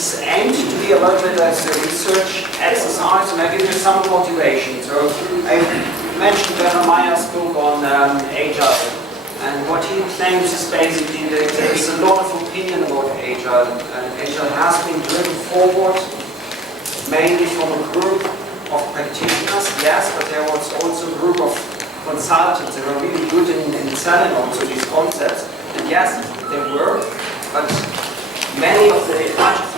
It's aimed to be a little bit as a research exercise, and I give you some motivation. So I mentioned Werner Meyer's book on Agile, and what he claims is basically that there is a lot of opinion about Agile, and Agile has been driven forward mainly from a group of practitioners, yes, but there was also a group of consultants that were really good in selling also these concepts. And yes, they were, but many of the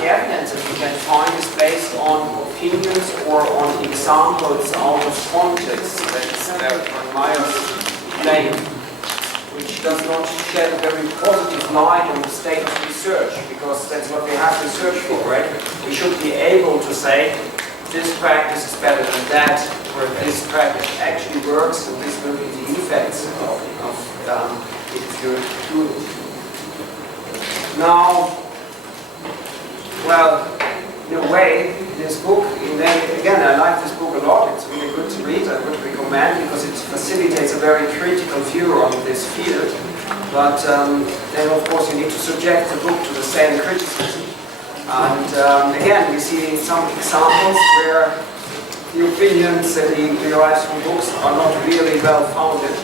evidence that we can find is based on opinions or on examples out of context. That's Werner Meyer's claim, which does not shed a very positive light on the state of research, because that's what we have research for, right? We should be able to say, this practice is better than that, or this practice actually works, and this will be the effects of if you do it. Now, well, in a way, this book, again, I like this book a lot. It's really good to read. I would recommend, because it facilitates a very critical view on this field. But then, of course, you need to subject the book to the same criticism. And again, we see some examples where the opinions that he derives from books are not really well founded.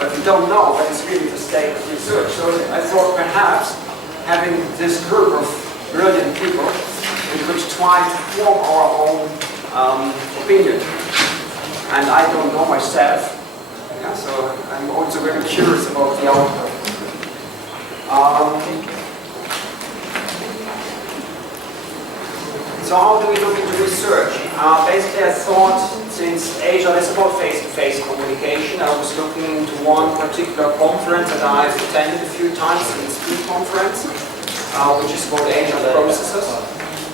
But we don't know what is really the state of research. So I thought perhaps having this group of brilliant people, we could try to form our own opinion. And I don't know myself, yeah, so I'm also very curious about the outcome. So how do we look into research? Basically, I thought, since Agile is about face-to-face communication, I was looking into one particular conference that I've attended a few times, the SPEED conference, which is called Agile Processes.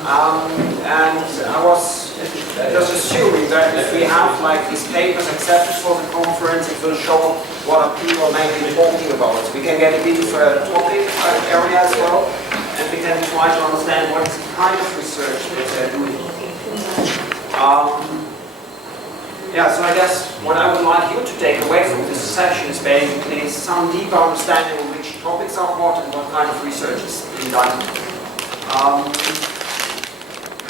And I was just assuming that if we have like these papers accepted for the conference, it will show what are people maybe talking about. We can get a bit of a topic area as well, and we can try to understand what is the kind of research that they're doing. Yeah, so I guess what I would like you to take away from this session is basically some deeper understanding of which topics are what and what kind of research is being done.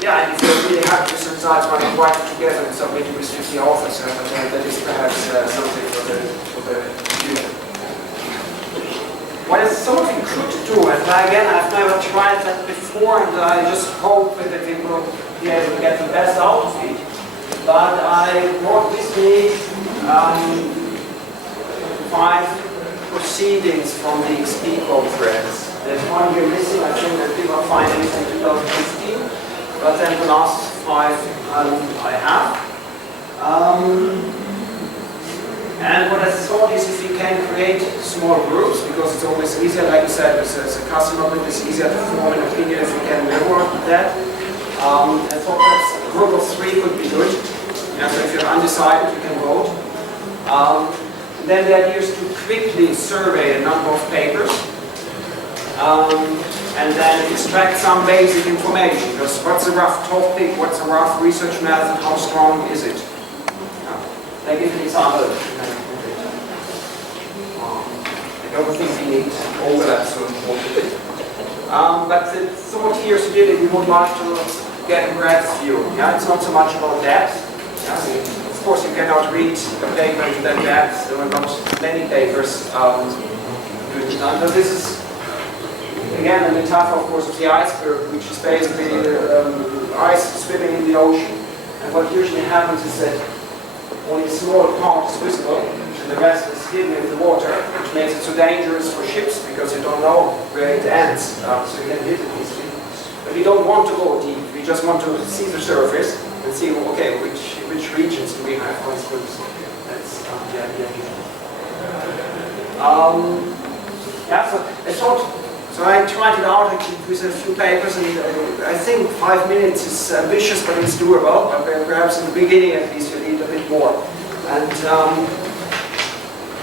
Yeah, and if you're really happy with the results, why not write it together and submit it with 50 authors? That is perhaps something for the future. What is something good to do, and again, I've never tried that before, and I just hope that we will be able to get the best out of it. But I brought with me 5 proceedings from the SPEED conference. There's one here missing. I think that people find it in 2015, but then the last 5 I have. And what I thought is, if you can create small groups, because it's always easier, like you said, as a customer group, it's easier to form an opinion if you can mirror that. I thought perhaps a group of 3 would be good. Yeah, so if you're undecided, you can vote. And then the idea is to quickly survey a number of papers, and then extract some basic information. Just what's a rough topic, what's a rough research method, how strong is it? I give an example. I don't think we need all that so important. But the thought here is really we would like to get a breadth view. Yeah, it's not so much about depth. Yeah, of course, you cannot read a paper in that depth. There are not many papers doing it. But this is again a metaphor, of course, of the iceberg, which is basically ice swimming in the ocean. And what usually happens is that only a small part is visible, and the rest is hidden in the water, which makes it so dangerous for ships, because you don't know where it ends, so you can hit it easily. But we don't want to go deep, we just want to see the surface and see, okay, which regions do we have, for instance. That's the idea here. Yeah, so I tried it out with a few papers, and I think 5 minutes is ambitious, but it's doable. But perhaps in the beginning, at least, you need a bit more. And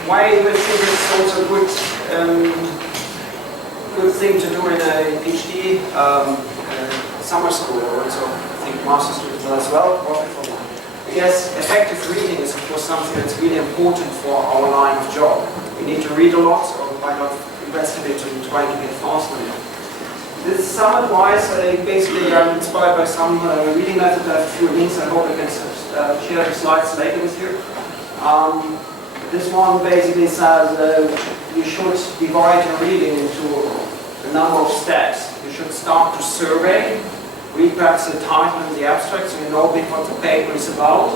why do I think it's also a good thing to do in a PhD summer school, or also I think master students as well. Yes, effective reading is of course something that's really important for our line of job. We need to read a lot, so why not invest a bit and try to get fast on it. This is some advice, basically inspired by some reading method. I have a few links. I hope I can share the slides later with you. This one basically says you should divide your reading into a number of steps. You should start to survey, read perhaps the title and the abstract so you know a bit what the paper is about.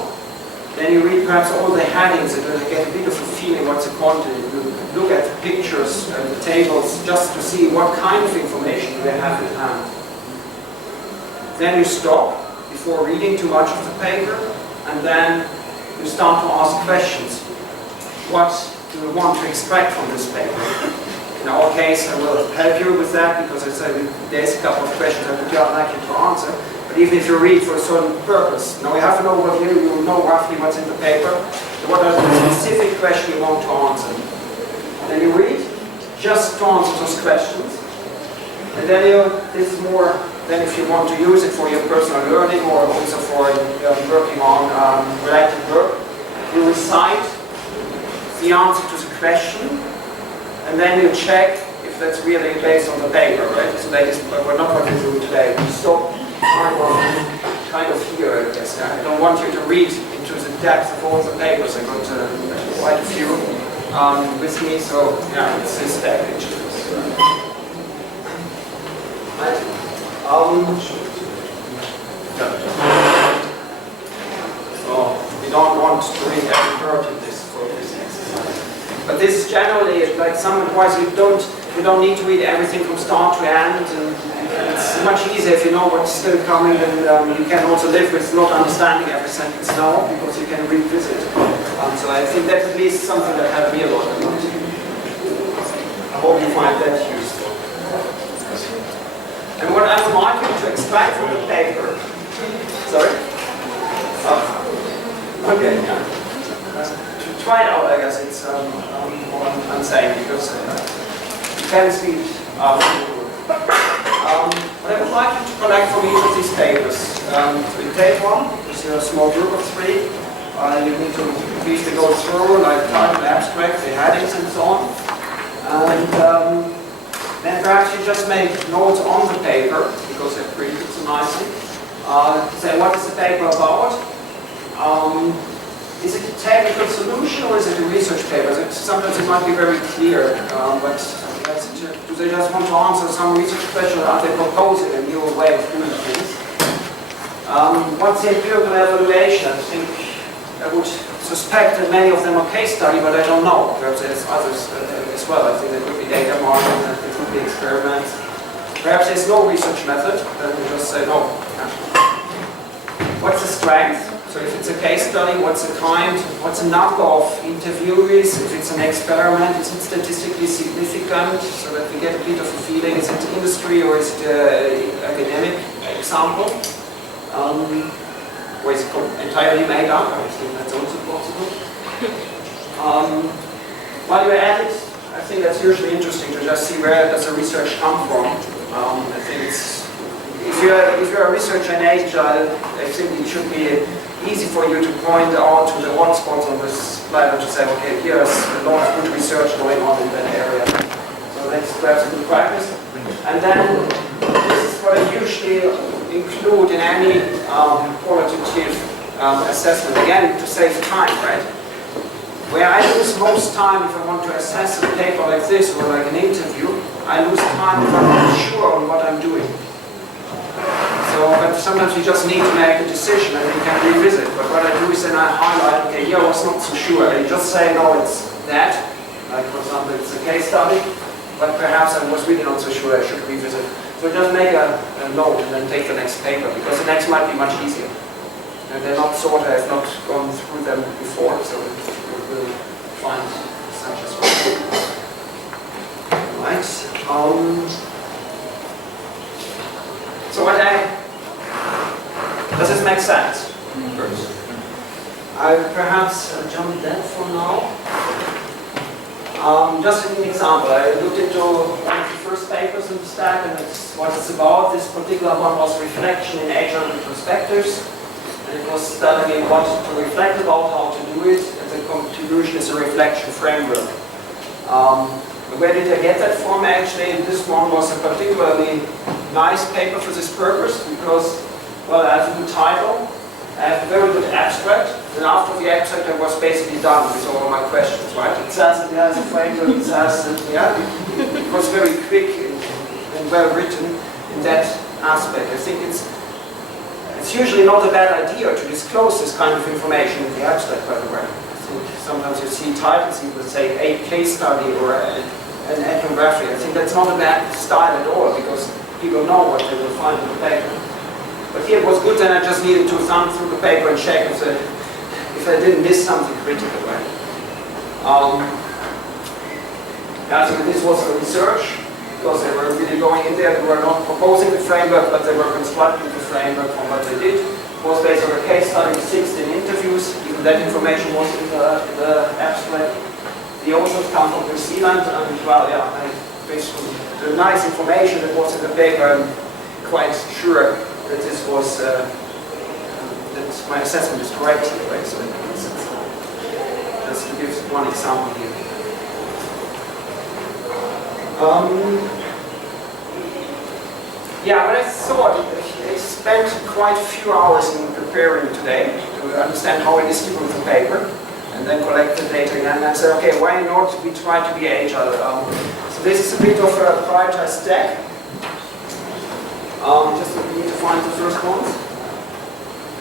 Then you read perhaps all the headings and you get a bit of a feeling what's the content. You look at the pictures and the tables just to see what kind of information they have at hand. Then you stop before reading too much of the paper, and then you start to ask questions. What do you want to extract from this paper? In our case, I will help you with that because there's a couple of questions I would like you to answer. But even if you read for a certain purpose, now we have an overview, you know roughly what's in the paper, what are the specific questions you want to answer. Then you read just to answer those questions. And then this is more than if you want to use it for your personal learning or also for working on related work. You recite the answer to the question, and then you check if that's really based on the paper, right? So that is not what we do today. We stop kind of here, I guess. I don't want you to read into the depth of all the papers. I got quite a few with me, so yeah, it's this package. Right. So we don't want to read every word in this for this exercise. But this is generally like some advice. You don't need to read everything from start to end, and it's much easier if you know what's still coming, and you can also live with not understanding every sentence now because you can revisit. So I think that's at least something that helped me a lot. I hope you find that useful. And what I would like you to extract from the paper. Sorry? Okay, yeah. To try it out, I guess it's what I'm saying because you can speak what I would like you to collect from each of these papers. So you take one, it's a small group of 3. You need to briefly go through, like title, abstract, the headings and so on. And then perhaps you just make notes on the paper, because they're printed so nicely. Say, what is the paper about? Is it a technical solution or is it a research paper? Sometimes it might be very clear, but do they just want to answer some research question, or are they proposing a new way of doing things? What's the empirical evaluation? I think I would suspect that many of them are case study, but I don't know. Perhaps there's others as well. I think there could be data marking, there could be experiments. Perhaps there's no research method, then we just say no. What's the strength? So if it's a case study, what's the kind, what's the number of interviewees? If it's an experiment, is it statistically significant? So that we get a bit of a feeling, is it industry or is it an academic example? Or is it entirely made up? I think that's also possible. While you're at it, I think that's usually interesting to just see where does the research come from. I think it's, if you're a researcher in Asia, I think it should be easy for you to point out to the hotspots on this planet to say, okay, here's a lot of good research going on in that area. So that's perhaps a good practice. And then this is what I usually include in any qualitative assessment, again, to save time, right? Where I lose most time if I want to assess a paper like this or like an interview, I lose time if I'm not sure on what I'm doing. So, but sometimes you just need to make a decision and you can revisit. But what I do is then I highlight, okay, here I was not so sure. I just say, no, it's that. Like, for example, it's a case study, but perhaps I was really not so sure I should revisit. So just make a note and then take the next paper, because the next might be much easier. And they're not sorted, I've not gone through them before, so you will find such as well. Right. So does this make sense? First. I perhaps jump that for now. Just an example, I looked into one of the first papers in the stack, and it's what it's about. This particular one was reflection in agile perspectives, and it was studying what to reflect about, how to do it, and the conclusion is a reflection framework. Where did I get that from? Actually, this one was a particularly nice paper for this purpose because, well, I have a good title, I have a very good abstract, and after the abstract I was basically done with all my questions, right? It says it has a framework, it says that, yeah, it was very quick and well written in that aspect. I think it's usually not a bad idea to disclose this kind of information in the abstract, by the way. I think sometimes you see titles, you would say a case study or an ethnography. I think that's not a bad style at all because people know what they will find in the paper. But here it was good, and I just needed to thumb through the paper and check if I didn't miss something critical, right? I think this was a research, because they were really going in there. They were not proposing the framework, but they were constructing the framework from what they did. It was based on a case study of 16 interviews. Even that information was in the abstract. The authors come from New Zealand, and well, yeah, based on the nice information that was in the paper, I'm quite sure that this was, that my assessment is correct here, right? So just to give one example here. Yeah, but I thought I spent quite a few hours in preparing today to understand how I distribute the paper and then collect the data again. And I said, okay, why not we try to be agile? So this is a bit of a prioritized stack. Just need to find the first ones.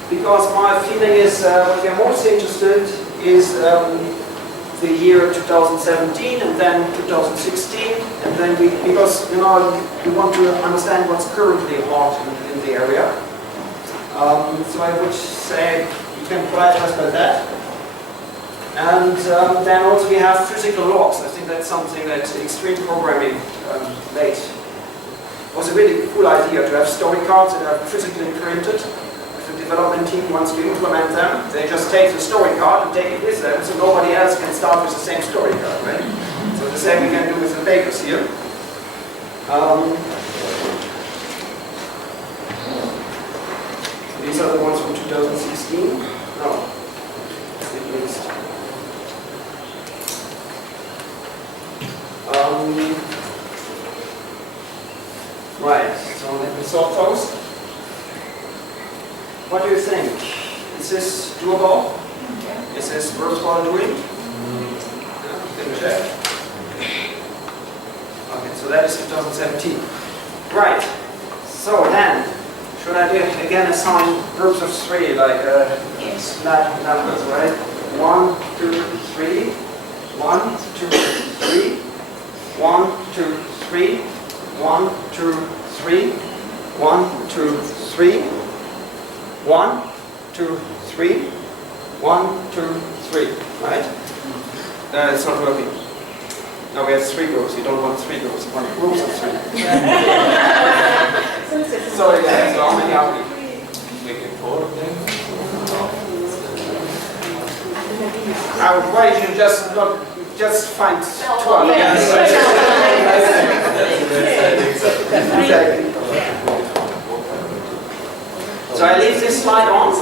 Because my feeling is what we are most interested is the year 2017 and then 2016, and then because you know we want to understand what's currently hot in the area. So I would say you can prioritize by that. And then also we have physical logs. I think that's something that extreme programming made. It was a really cool idea to have story cards that are physically printed. If the development team wants to implement them, they just take the story card and take it with them, so nobody else can start with the same story card, right? So the same we can do with the papers here. These are the ones from 2016. No, at least. Right, so let me sort those. What do you think? Is this doable? Yeah. Is this worthwhile doing? Yeah, can check. Okay, so that is 2017. Right, so then, should I again assign groups of three, like Latin numbers, right? 1, 2, 3. 1, 2, 3. 1, 2, 3. 1, 2, 3. 1, 2, 3. 1, 2, 3. 1, 2, 3. Right? It's not working. Now we have 3 groups. You don't want 3 groups. You want groups of 3. Sorry, guys. So how many are we? Make it 4 of them. I would wait you just find 12. Exactly. So I leave this slide on.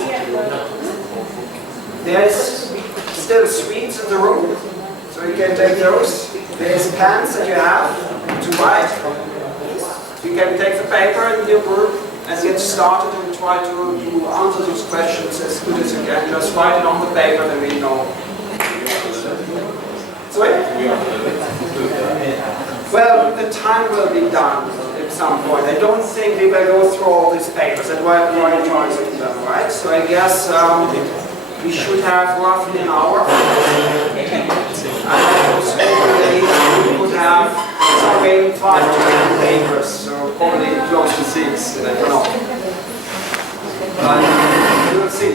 There's still sweets in the room, so you can take those. There's pens that you have to write. You can take the paper in your group and get started and try to answer those questions as good as you can. Just write it on the paper, then we know. Sorry? Well, the time will be done at some point. I don't think we will go through all these papers. That's why I'm prioritizing them, right? So I guess we should have roughly an hour. And we would have somewhere 5 to 10 papers, so probably close to 6. I don't know. But we will see.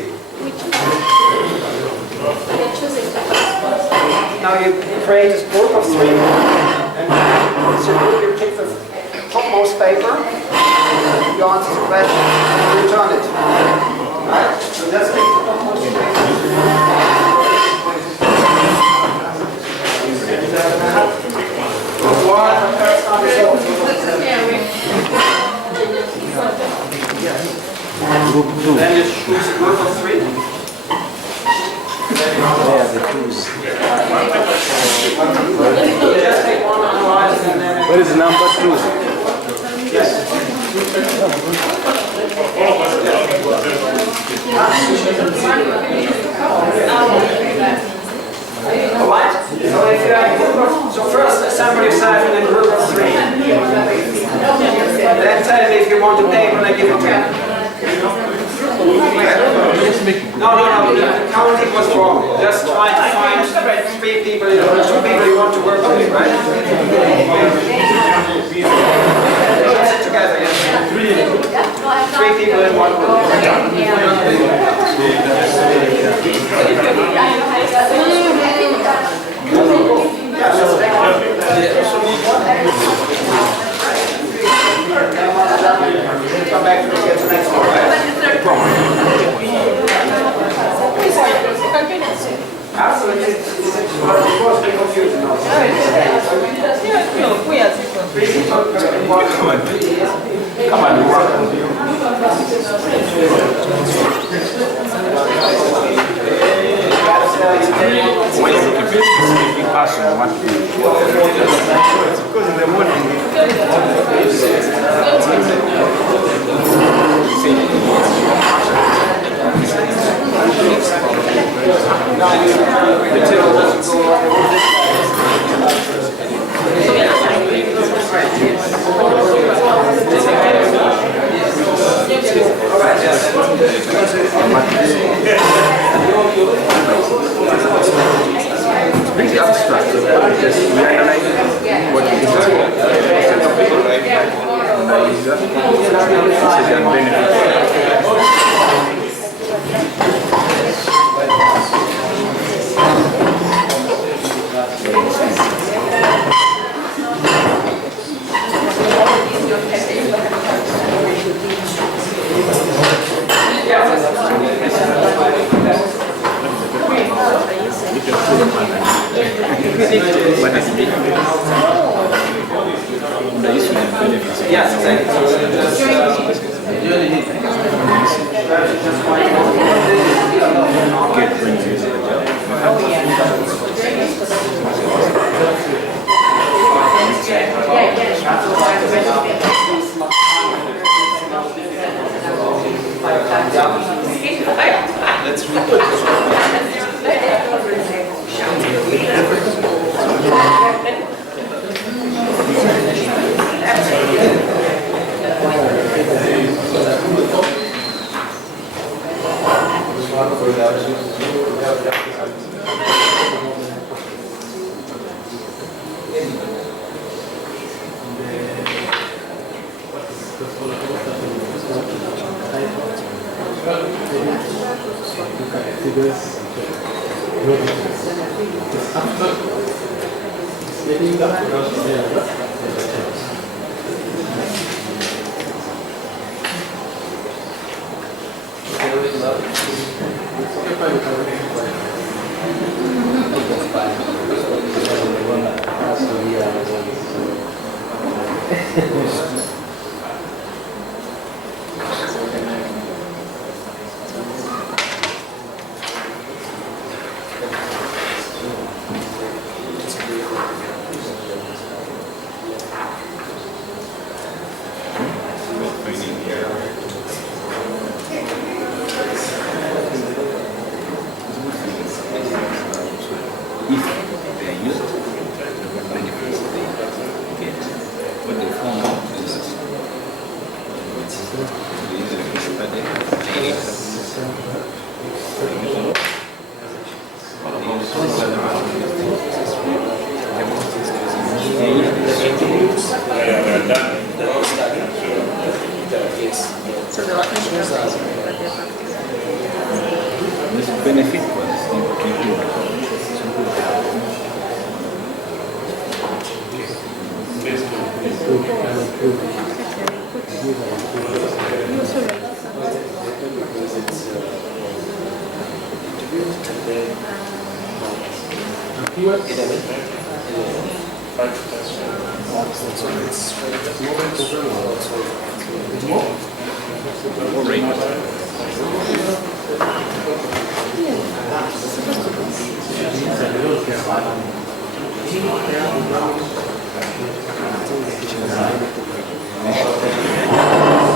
Now you create this group of 3, and so you pick the topmost paper, you answer the question, and return it. Right? So let's take the topmost paper. Then you choose a group of 3. Where is number 2? Yes. Alright? So first assemble yourself in a group of 3. Then tell me if you want a paper and I give it to you. No, the counting was wrong. Just try to find 3 people, 2 people you want to work with, right? Let's sit together, yes? 3 people in one group. Come back to the next one, right? Absolutely. It was very confusing also. Come on, you work. When you keep passion, what because in the morning it's pretty abstract, so just reanalyze what it is. Yes, exactly. Let's read Yeah.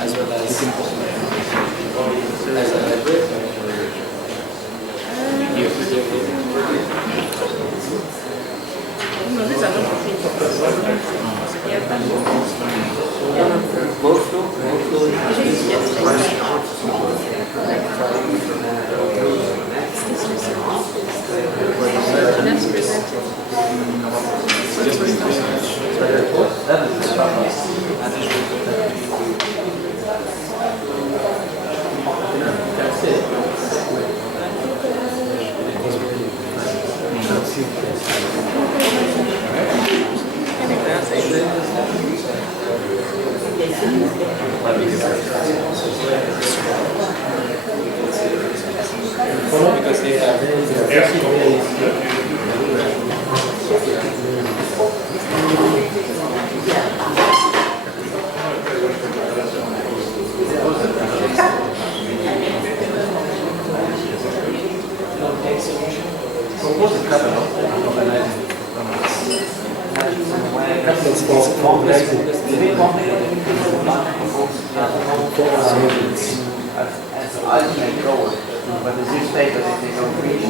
As well as because they have as an ultimate goal, but the newspaper they don't reach.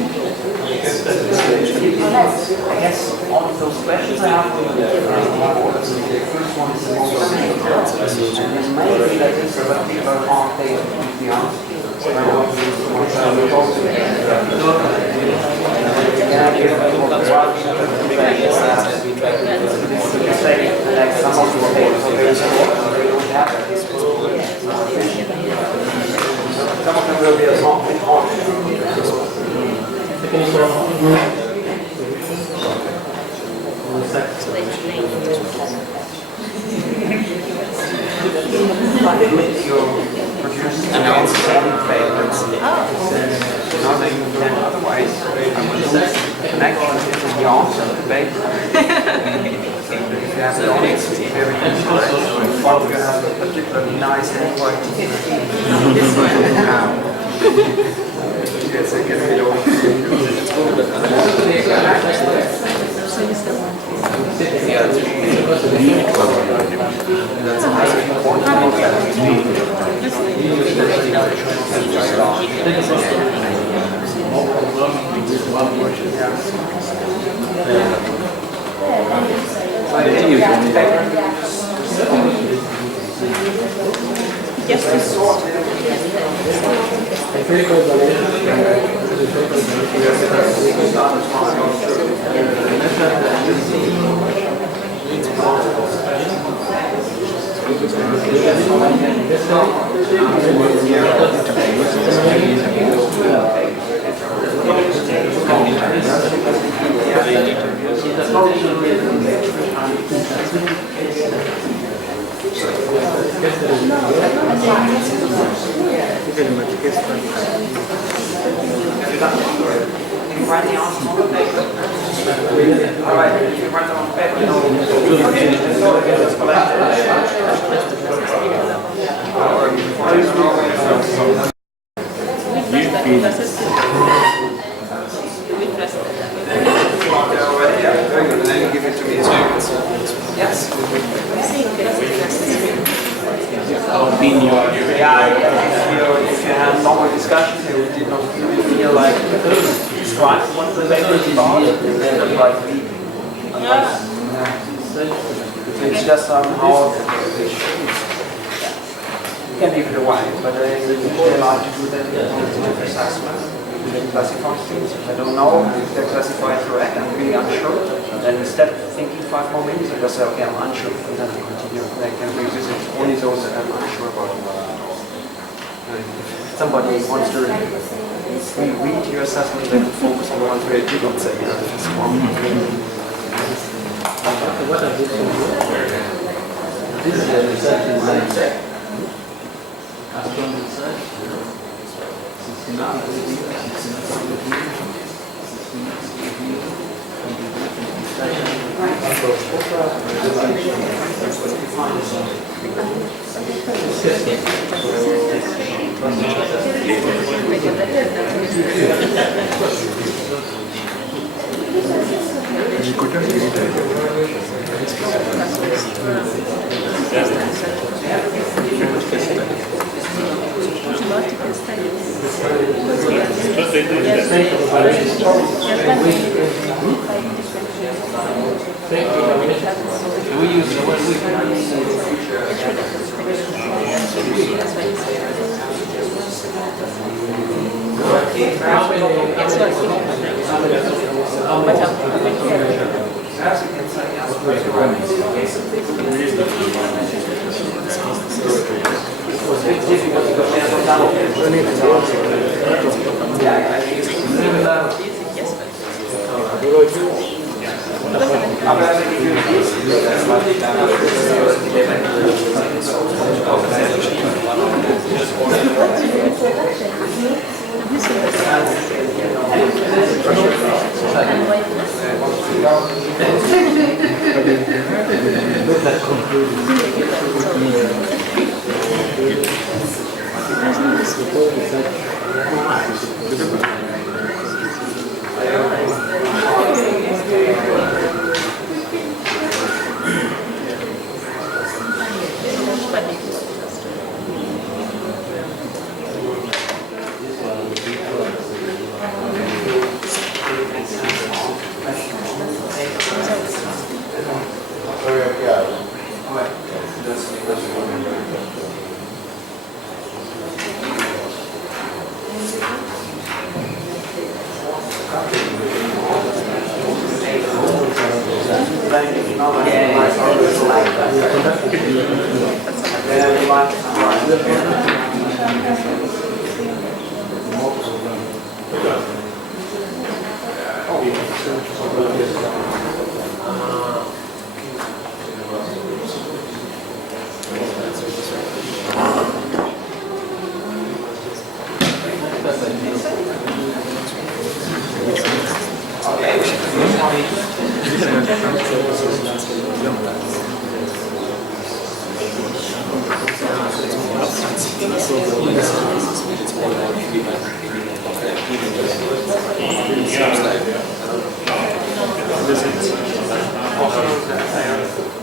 I guess all of those questions I have to the first one is the most simple, and it may be that this is what people can't take to be honest. So I want to use too much time to talk to them. Can I give a little say like some of the papers are very small, they don't have it. Some of them will be a small bit hard. Your producers announce favorites. Not that you can otherwise. I would lose connection with the answer debate. If you have the audience very incorrect, or you have a particularly nice handwriting. Yes, I can read write the answers on the paper. All right, if you write them on paper, very good. Then you give it to me. Yes. If you had longer discussions, you did not feel like describe what the paper is about, like it's just somehow you can leave it away, but I usually like to do that in assessment. Classify things. If I don't know if they're classified correct, I'm really unsure. Then instead of thinking 5 more minutes, I just say, okay, I'm unsure, and then I continue. I can revisit only those that I'm unsure about. If somebody wants to read your assessment, they can focus on the ones where you did not say it's wrong. What are these? This is a research design. Astron research.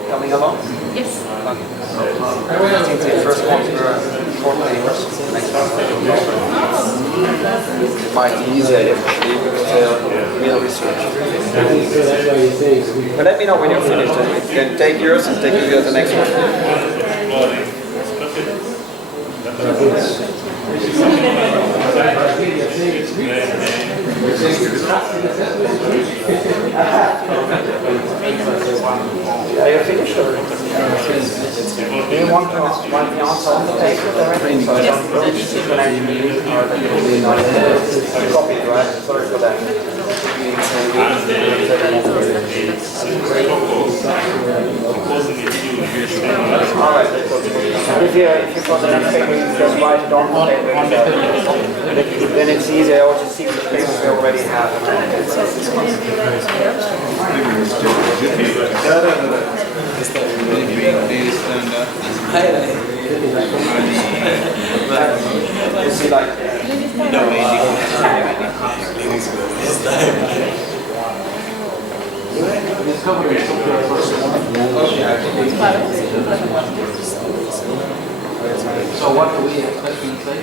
Coming along? Yes. First ones were short papers. Might be easier actually because real research. But let me know when you're finished. You can take yours and take you to the next one. Are you finished? Or? Do you want the answer on the paper directly? So I don't connect me or that you will not copy it, right? Sorry for that. Alright, if you for the next paper you just write it on the paper, then it's easier to see which papers we already have. You see like So what do we expect to say?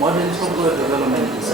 Modern software development is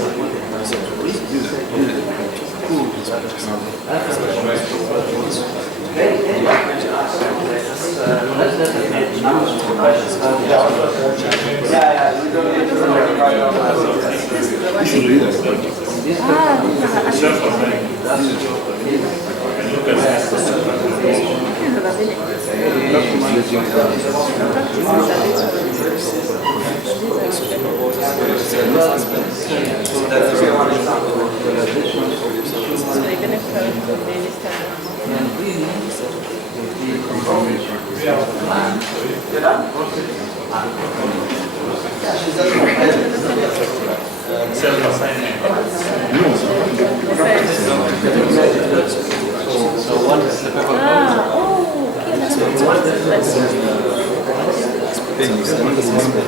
things, one of the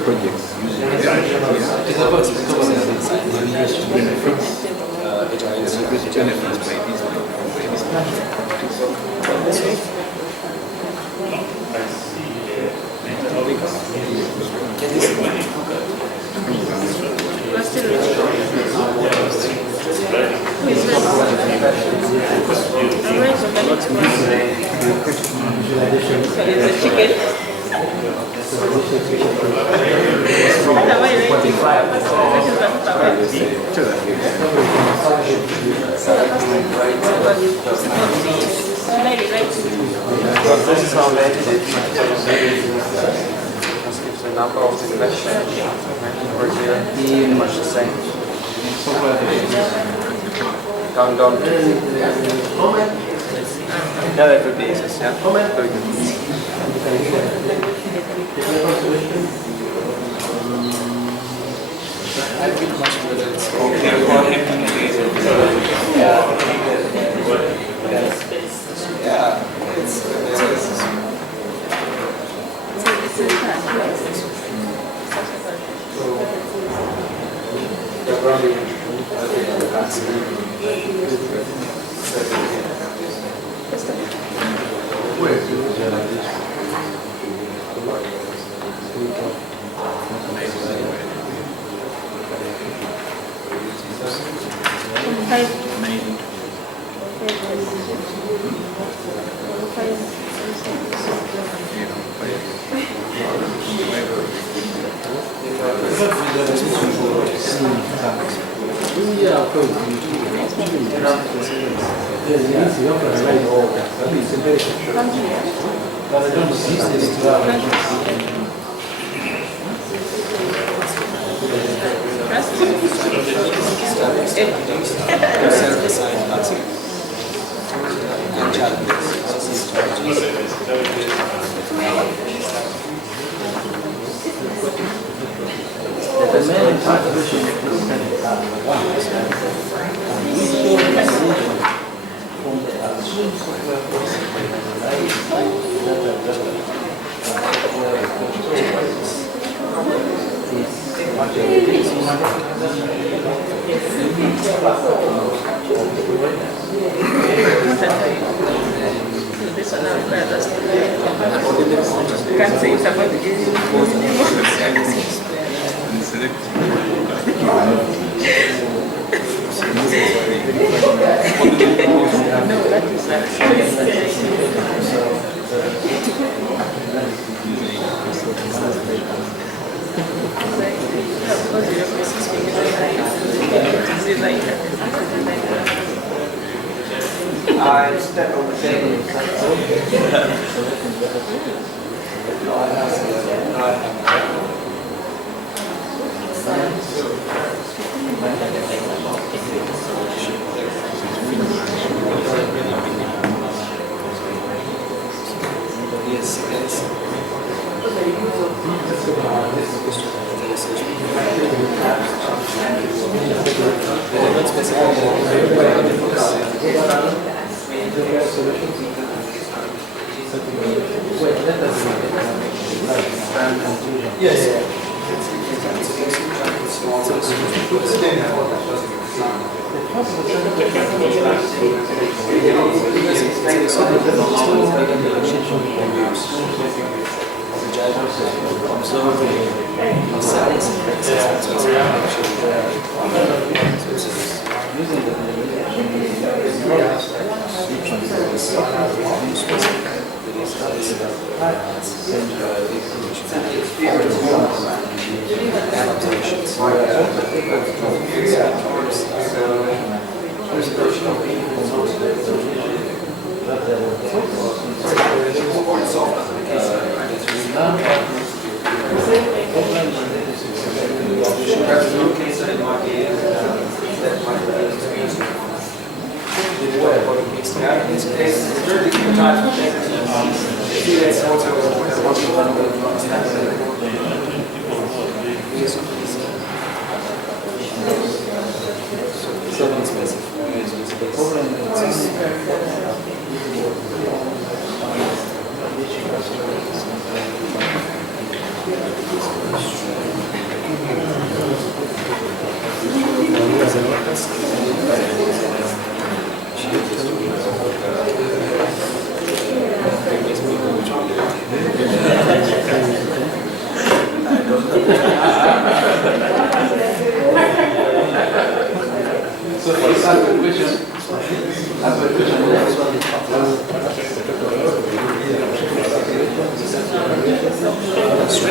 projects. It's about This is how they did it. The number of the question over here, pretty much the same. Down. Yeah, that would be easy. Yeah. Very good. I think much better. It's I step on the table.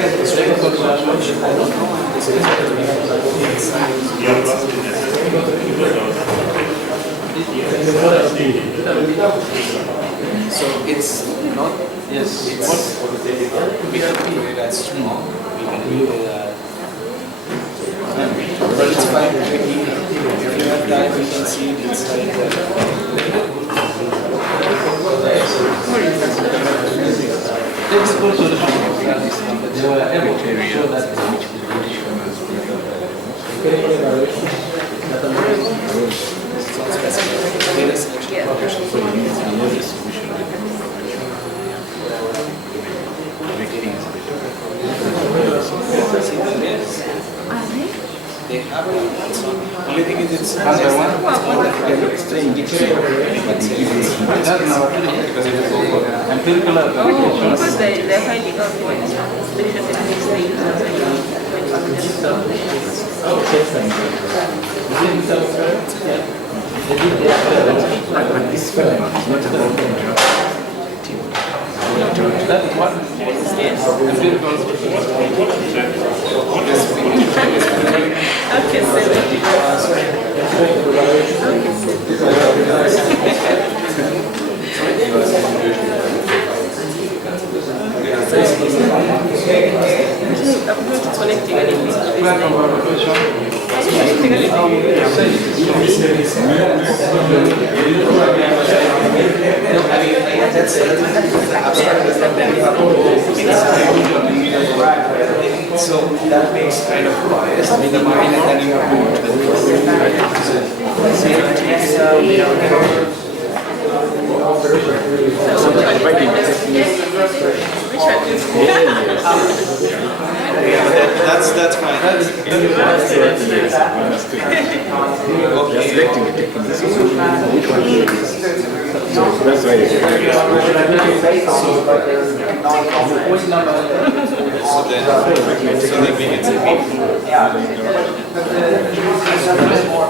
So it's not, yes, it's, we have to do it as strong, we can do it but it's fine, if you have time, we can see it inside let's go to the show that data selection. See the layers? They have it. Only thing is it's not that one. Empirical application. Because they're finding out what special techniques they use as But this film is not about that is what empirical. So that makes kind of bias in the mind, and then you have that's fine. Selecting a technique. Which one? That's why So then we can say I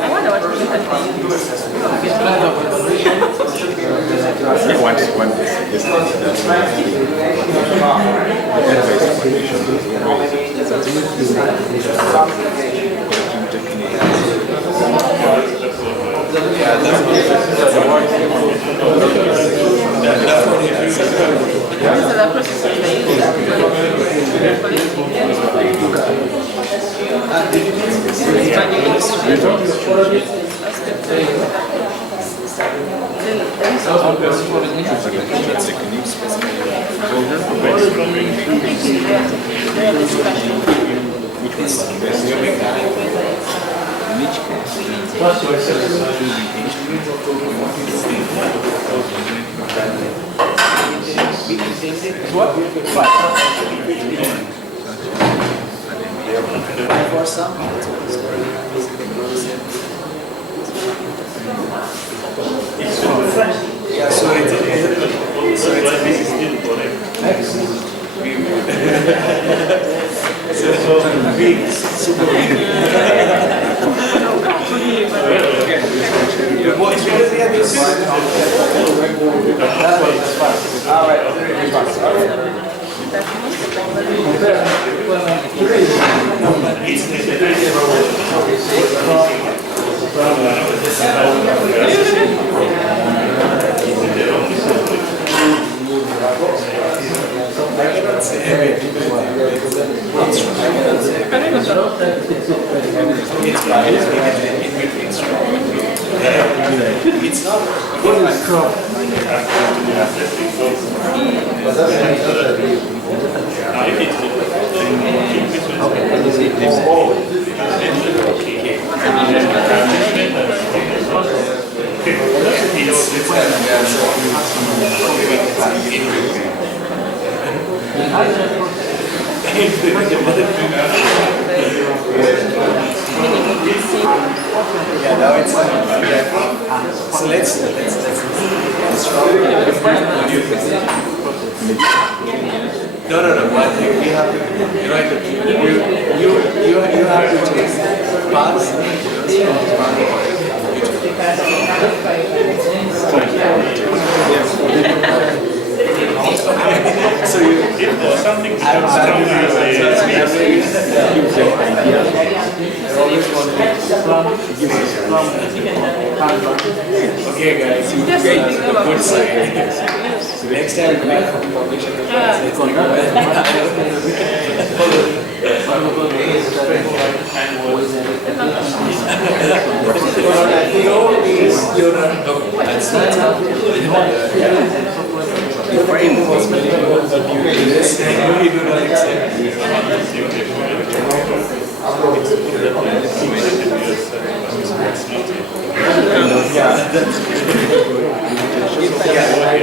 wonder what we can one for some yeah, so it's so let's no, one thing we have to, you have to take parts so you something strong as okay, guys, you guys the good side. Next time we make publication,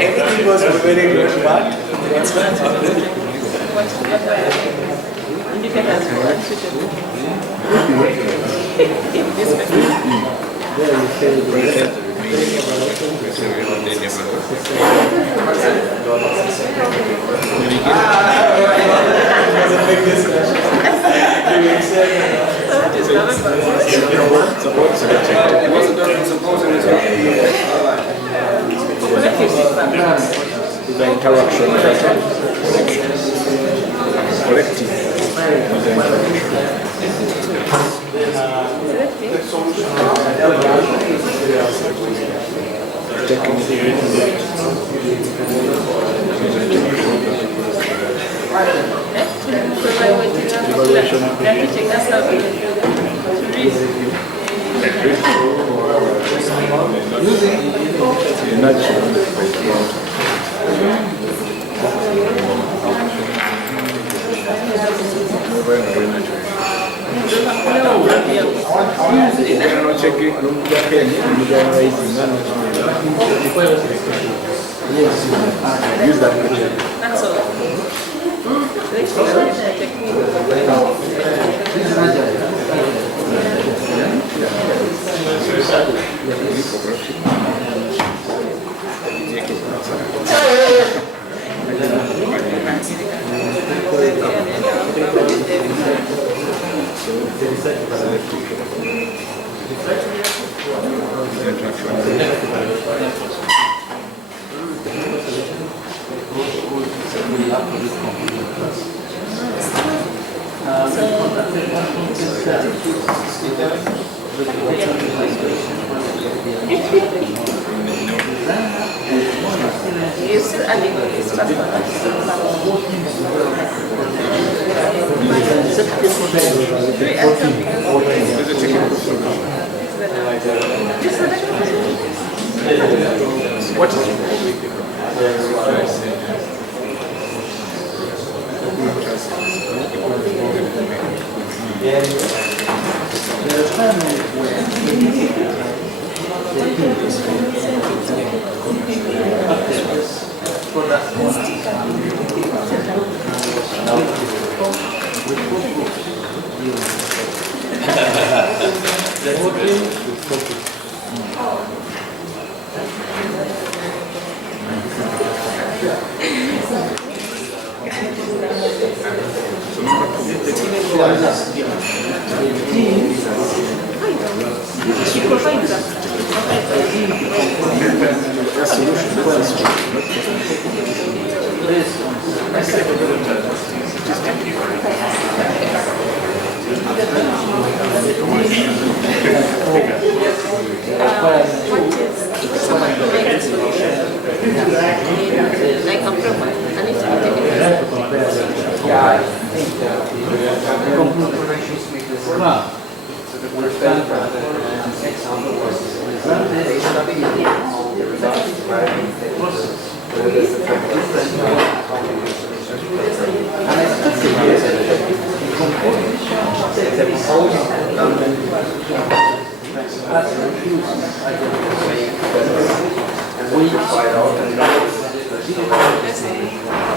everything was very good, but it's not. The interaction. Collective. Use that material. That's all. What is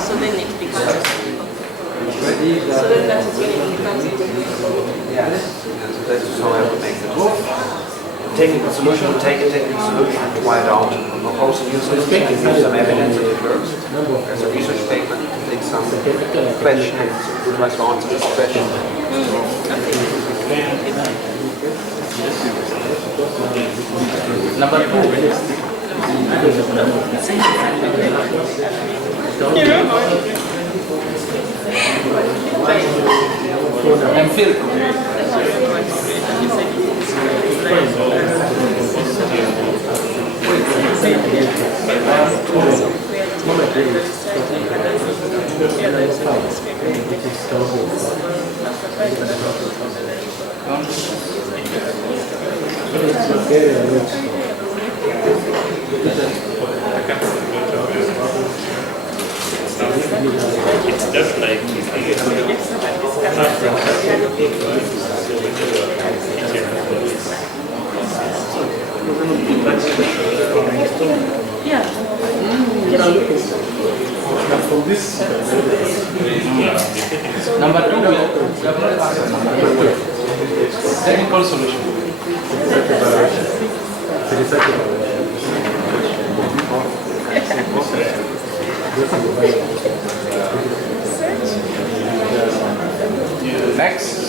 So then it becomes. So then that is when it becomes. This is how I would make it. Technical solution, take a technical solution and try it out. Propose a new solution and give some evidence that it works. There's a research paper, take some question and try to answer this question. number 2? empirical. It's just like Number 2, we have technical solution. Next.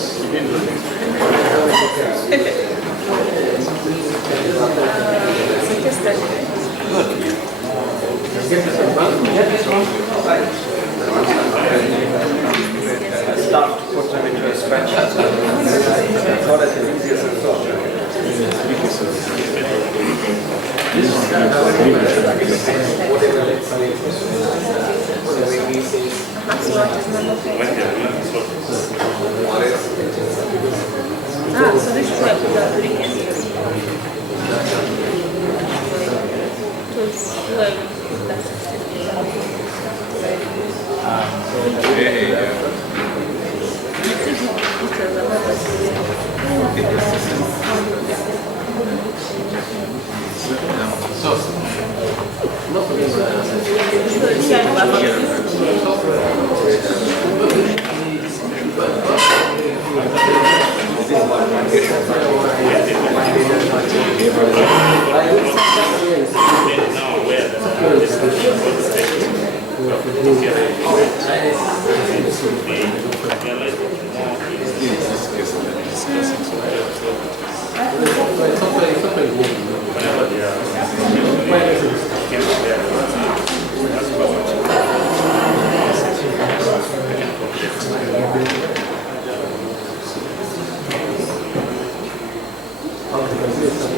Stuff to put them into a spreadsheet. Not as easy as I thought. Ah, so this is where I put the application. It was like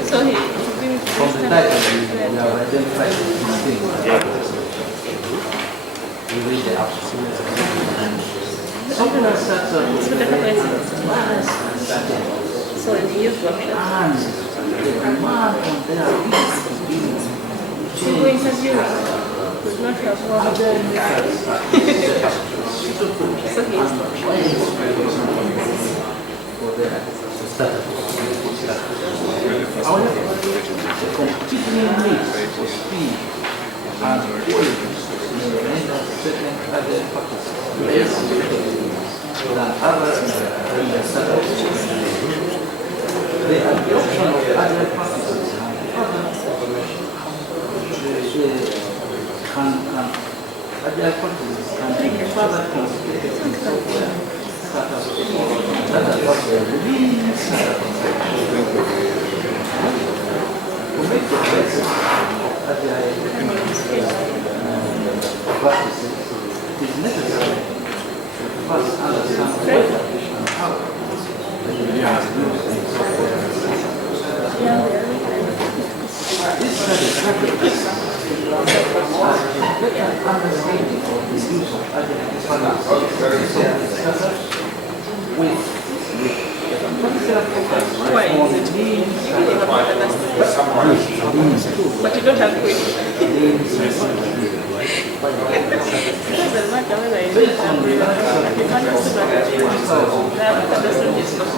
so he From the title, we have identified these things. We read the absolute. Something that starts so the so in the youth workshop. and the demand on their So who interview does not have one. So for their status. However, the completely needs for speed and quality remain certain other factors less than others in the setup. The adoption of other practices and other other practices can take further consideration. That is what we are really to make the best of agile practices, it is necessary to first understand what and how the This study practice has a better understanding of the use of agile practices with particular focus on the means but you don't have quick. It doesn't matter whether you read them, you can't just look at it. That doesn't just look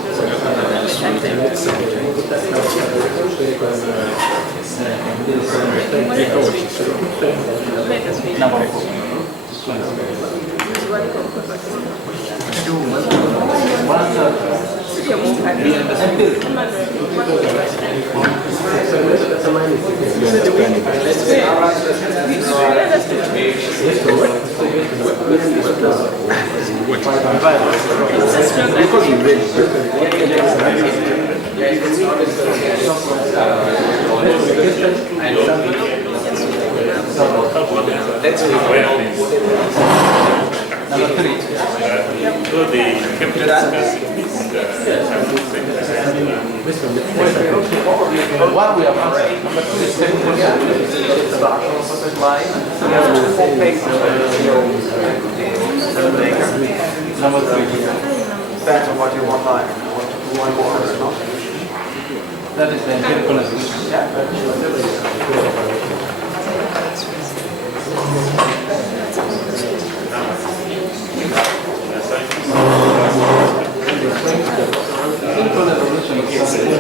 Number 3. So they kept discussing this One we have answered. Number two is technical line. Number three. Depends on what you want line. One more or not. That is the empirical solution. Simple evolution is very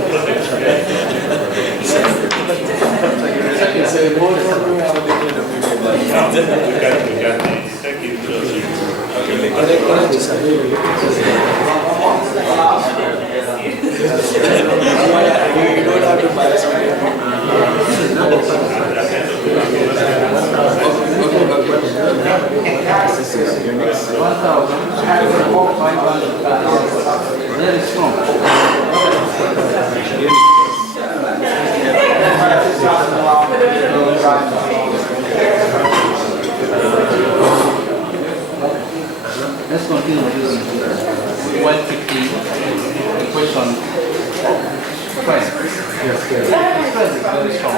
strong. Let's continue using 150 equation strength. Strength is very strong.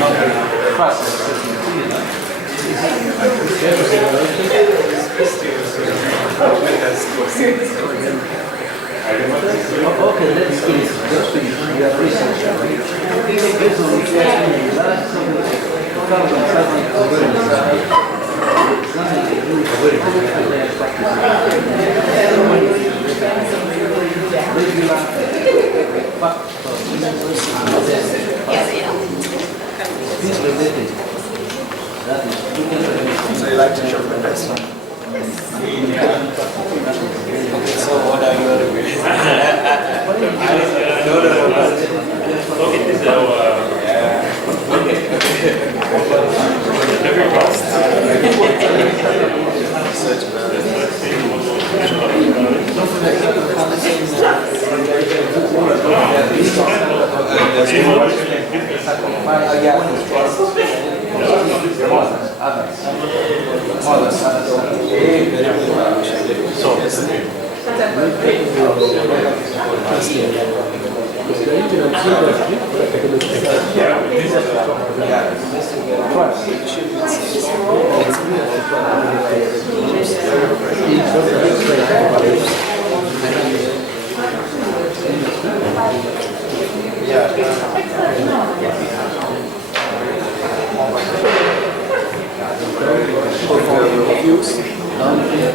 Not very fast. Okay, let's finish. We have research. Based on last 2000 So you like to show the best one? So what are you okay, this is our Reviews,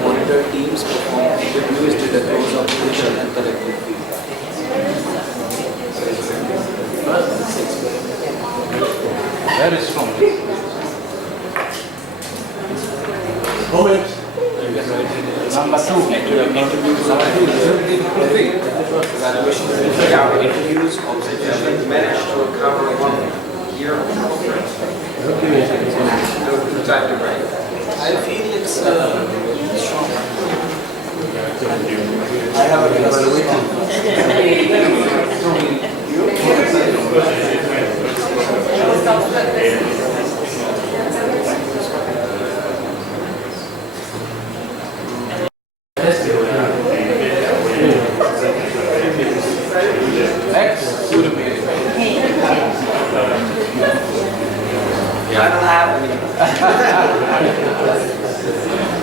monitor teams perform reviews to the close of initial and collective feedback. very strong. Number two. Interviews, observations, managed to recover 1 year. Time to break. I feel it's strong. I have a I don't have any.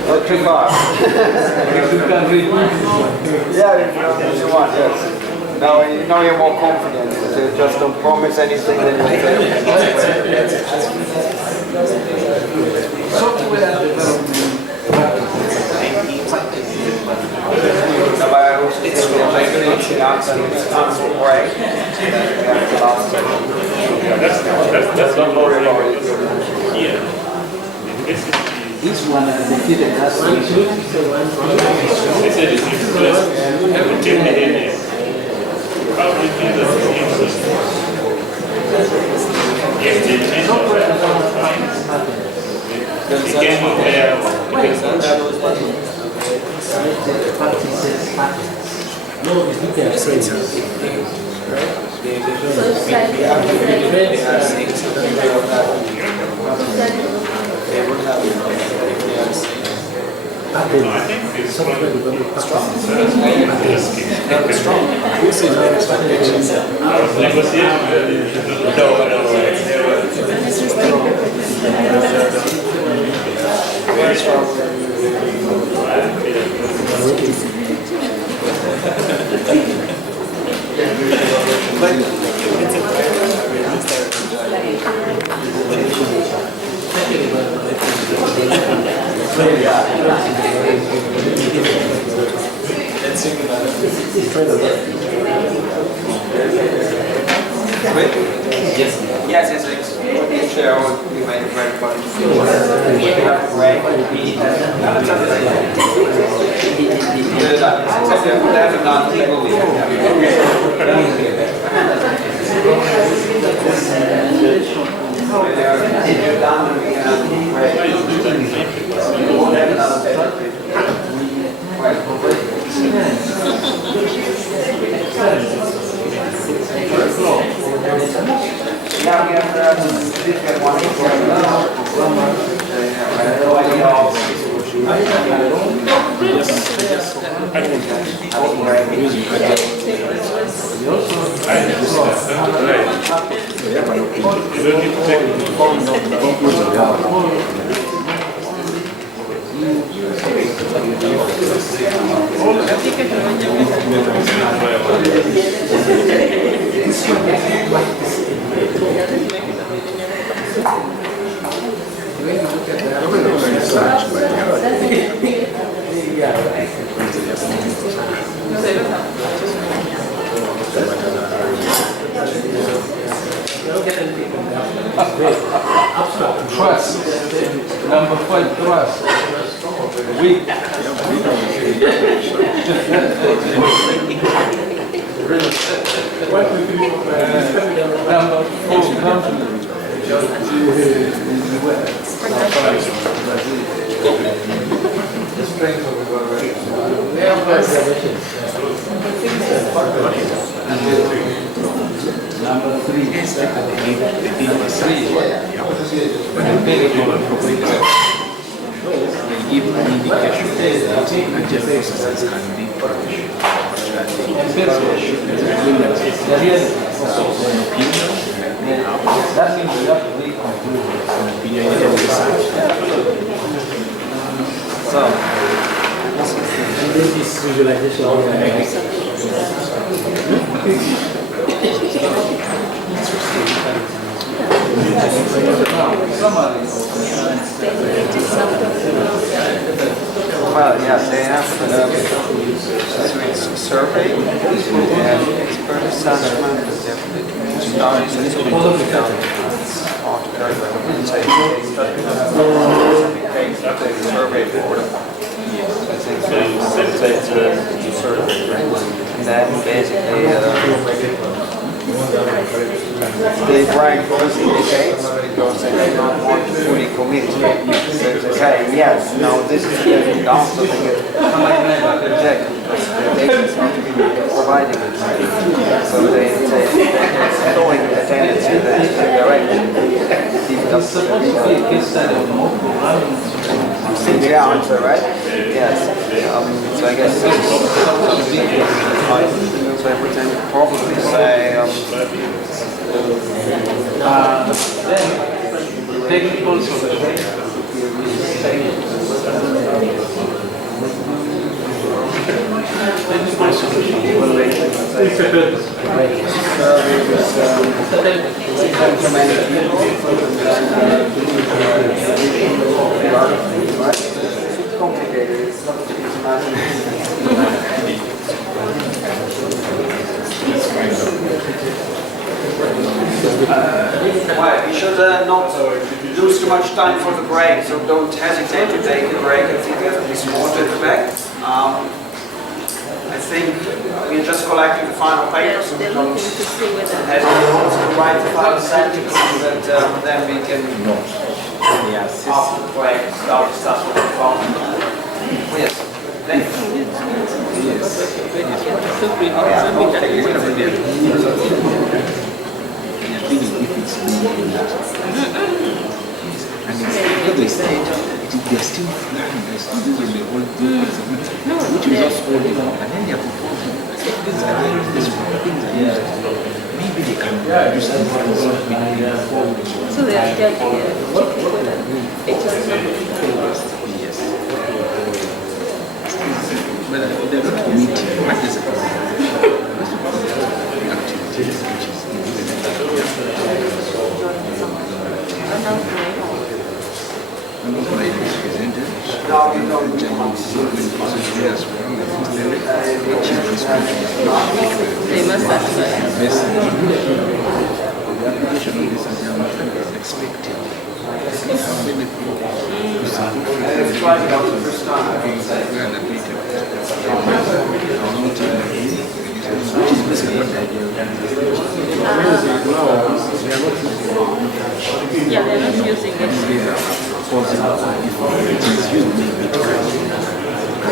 Not too far. Yeah, if you want, yes. Now you're more confident. So you just don't promise anything, then you fail. Software development. Dabei it's break. that's not more about here. This one is defeated last week. They said it's just every 10 minutes. How do you do that? Yes, they change the game of think it's one of the strong. Very strong. Yes, it's the chair we made a great point. We have a break. Yeah, we have one Trust. Number 5, trust. Weak. Number 4, confidence. The strength of the Number 3. Give an indication that Jefferson can be punished. That means we have to reconfirm an opinion. And then this visualization Well, yes, they have survey and expert assessment, studies and so survey board. I think and then basically they rank those indicates because they do not want to fully commit. So they say, yes, no, this is getting down, so they get rejected because the data is not really providing it. So they showing a tendency that the direction It's supposed to be a case study of more programming. the answer, right? Yes. So I guess this is so I would then probably say Then technical solution. It's complicated. It's not well, we should not lose too much time for the break, so don't hesitate to take a break. I think we have at least water at the back. I think we're just collecting the final papers, so we They're don't looking to see whether hesitate to write the final sentences, and then we can, after the break, start discussing the phone. Yes. Thank you. And it's they're still flying, they're still using the old which is just holding on, and then they're proposing. These are things are used. Maybe they can do something before. So they are judging people that Yes. But they're not meeting. What is it? Activities which is and also I presented they must satisfy. The application of this agreement is expected. See how many people which is basically what I do. Yeah, they're not using it. They're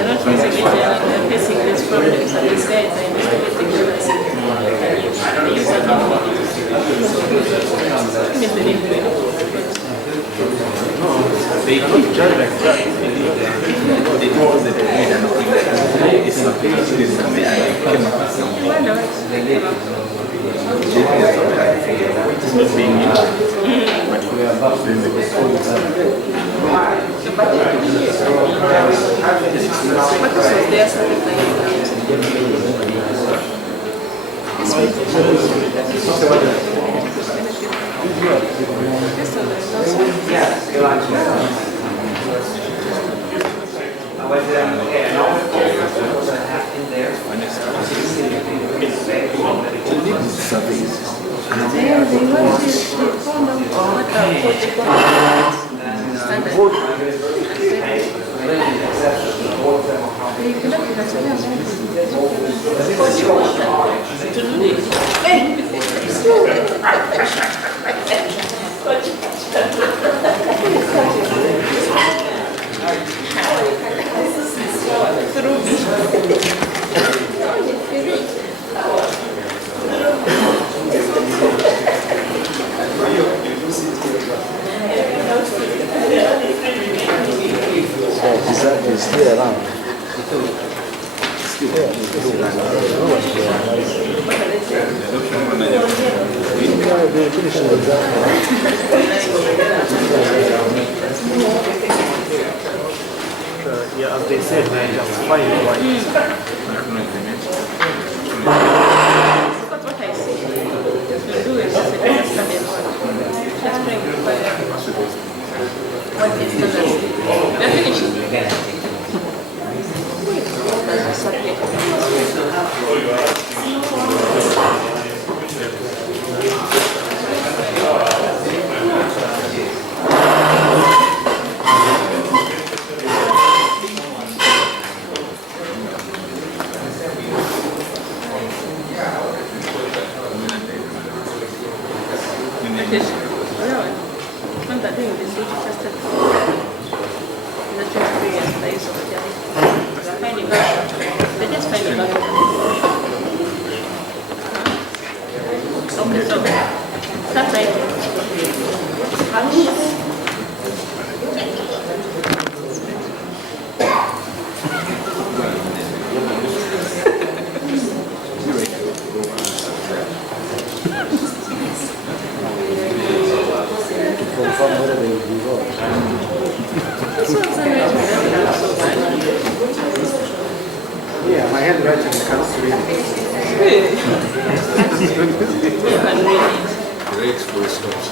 Not using it, they're facing these problems, and these guys are investigating everything. They use it they keep just like that. They do the trade and it's not because this something I came up it's not being used. But we are about to make it. What was their certificate? Is still around. Yeah, as they said, man, just find it right. That's what I see. You do it as a understand it. Just bring it by what is the definition. Yeah, my handwriting comes to Great full stops.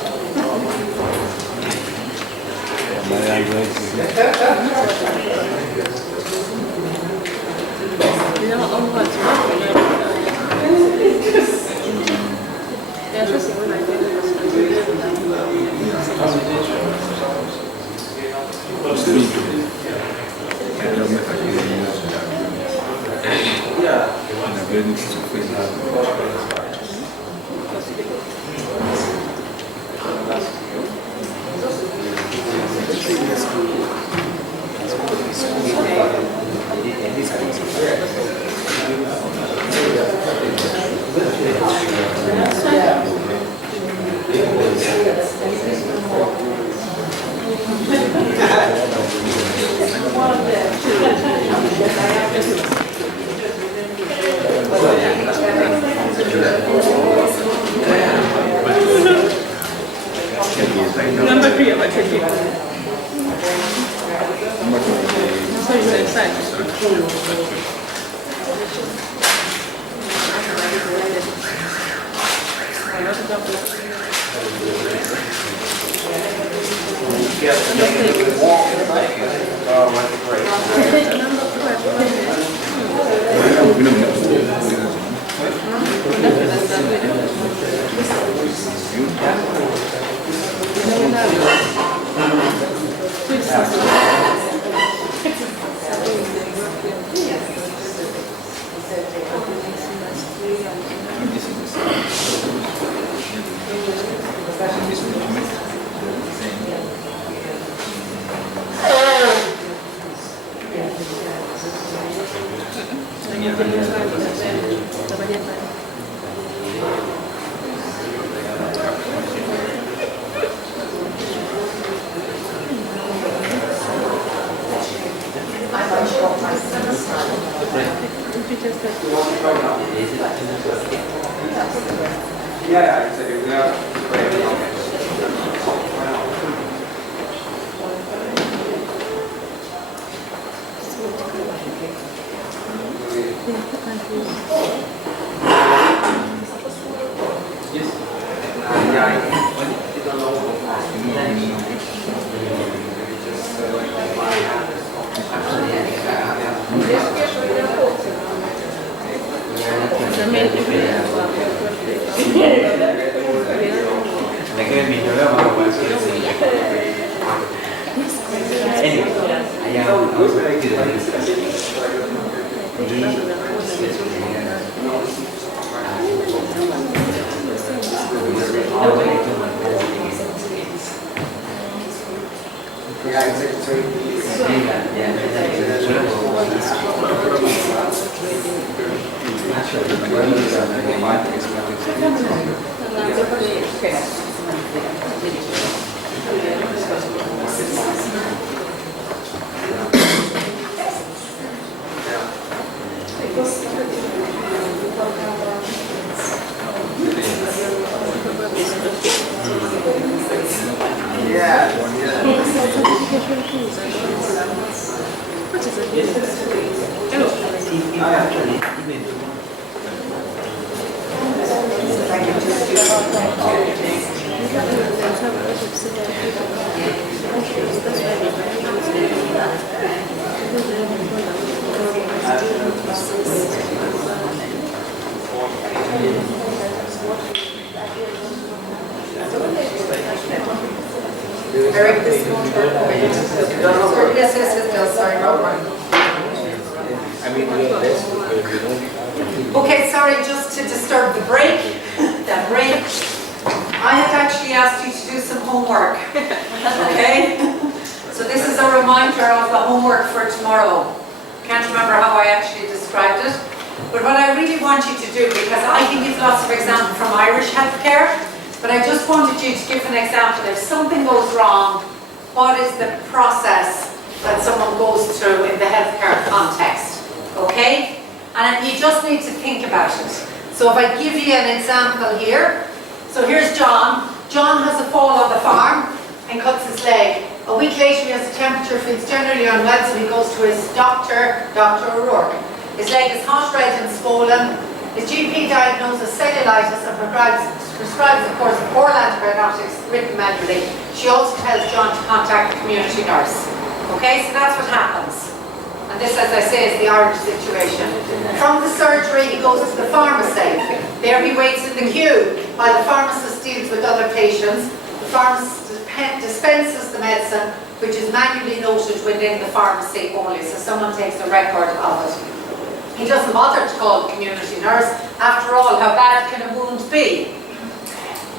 Sorry, sorry, sorry. Yeah, it's a, we are Eric, this is going to work. Yes, sorry, no, right. Okay, sorry, just to disturb the break, I had actually asked you to do some homework, okay? So this is a reminder of the homework for tomorrow. Can't remember how I actually described it, but what I really want you to do, because I can give lots of examples from Irish healthcare, but I just wanted you to give an example. If something goes wrong, what is the process that someone goes through in the healthcare context, okay? And you just need to think about it. So if I give you an example here, so here's John. John has a fall on the farm and cuts his leg. A week later he has a temperature, feels generally unwell, so he goes to his doctor, Dr. O'Rourke. His leg is hot, red and swollen. His GP diagnoses cellulitis and prescribes of course oral antibiotics written manually. She also tells John to contact the community nurse. Okay, so that's what happens. And this, as I say, is the Irish situation. From the surgery, he goes to the pharmacy. There he waits in the queue while the pharmacist deals with other patients. The pharmacist dispenses the medicine, which is manually noted within the pharmacy only, so someone takes a record of it. He doesn't bother to call the community nurse. After all, how bad can a wound be?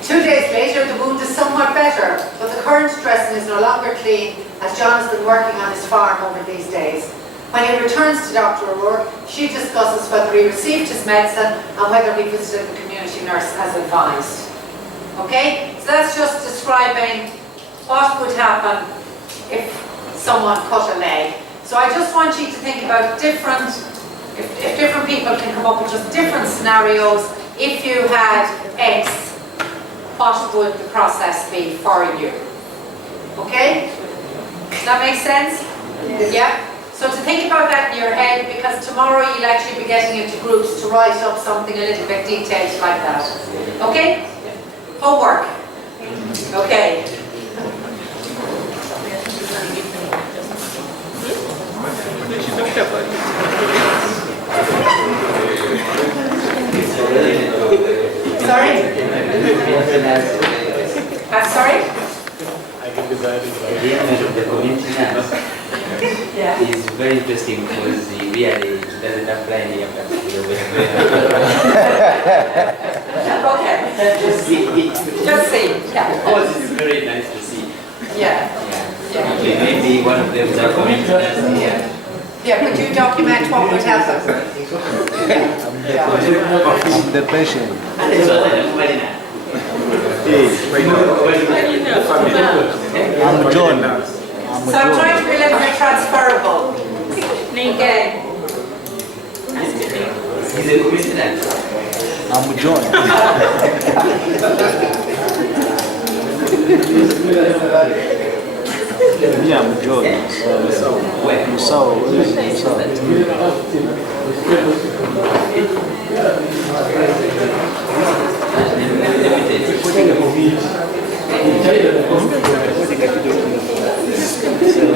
2 days later, the wound is somewhat better, but the current dressing is no longer clean, as John has been working on his farm over these days. When he returns to Dr. O'Rourke, she discusses whether he received his medicine and whether he visited the community nurse as advised. Okay, so that's just describing what would happen if someone cut a leg. So I just want you to think about different, if different people can come up with just different scenarios. If you had X, what would the process be for you? Okay? Does that make sense? Yeah? So to think about that in your head, because tomorrow you'll actually be getting into groups to write up something a little bit detailed like that. Okay? Homework. Okay. Sorry? Sorry? The community nurse is very interesting because really doesn't apply any of that. Okay. Just see. Yeah. Of course, it's very nice to see. Yeah. Maybe one of them is our community nurse here. Yeah, could you document what would happen? The patient. I'm John. So I'm trying to be a little bit transferable. Again. He's a community nurse. I'm John. Yeah, I'm John.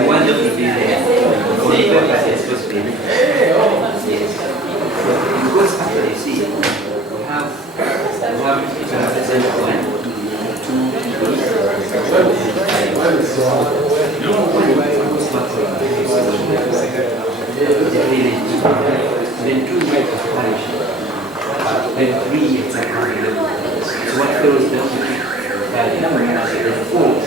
Wonderful to be there. Yes. Because after you see, we have then 2 meters of parish, then 3 exactly. So what goes down to 4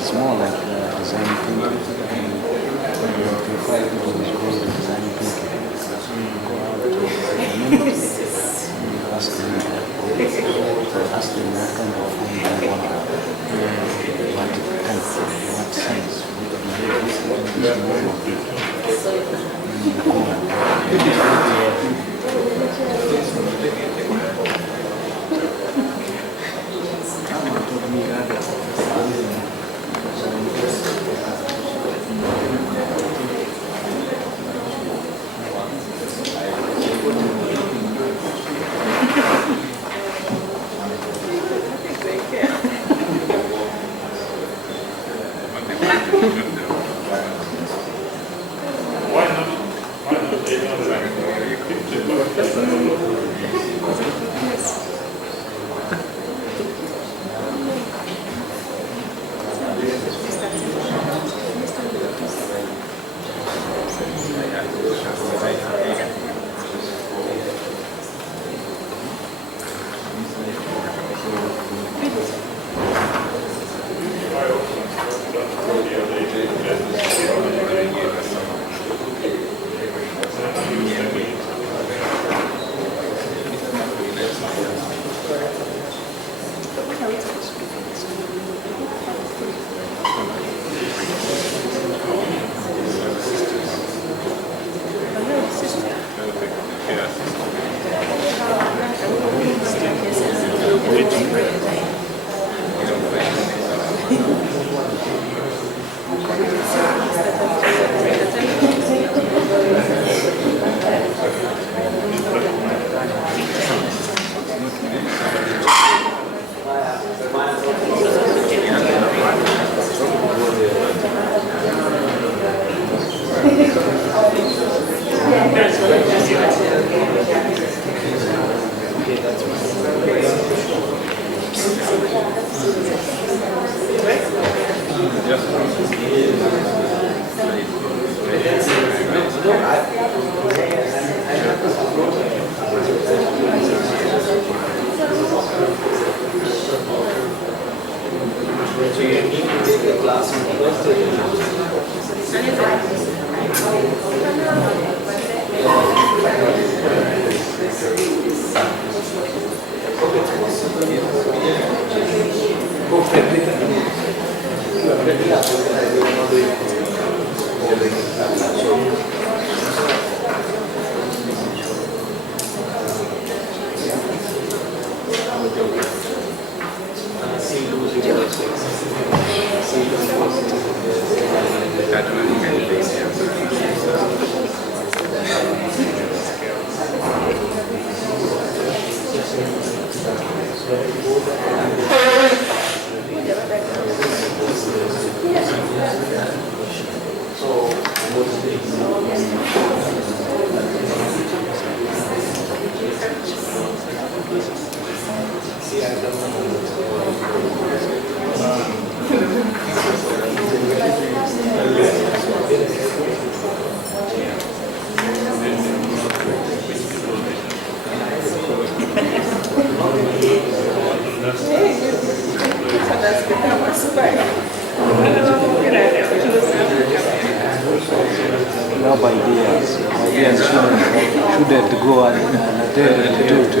It's more like design thinking. Design thinking. Go out to ask them that kind of thing they want to what sense So you need to take a class on Thursday. Love ideas. Ideas shouldn't go unattended to.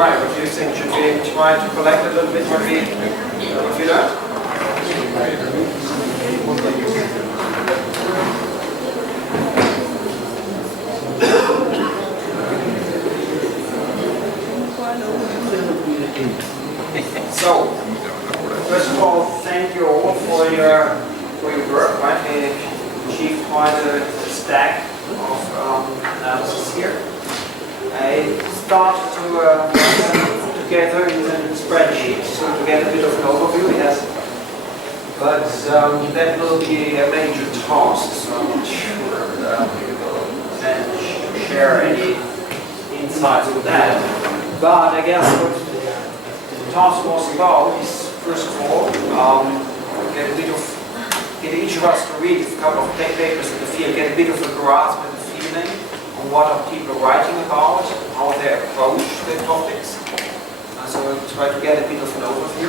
Right, what do you think? Should we try to collect a little bit what we learned? So, first of all, thank you all for your work. Right? We achieved quite a stack of analysis here. I started to put together in a spreadsheet so to get a bit of an overview. Yes, but that will be a major task. So I'm not sure we will manage to share any insights with that. But I guess what the task was about is, first of all, get each of us to read a couple of papers in the field, get a bit of a grasp and a feeling on what are people writing about, how they approach the topics. So try to get a bit of an overview.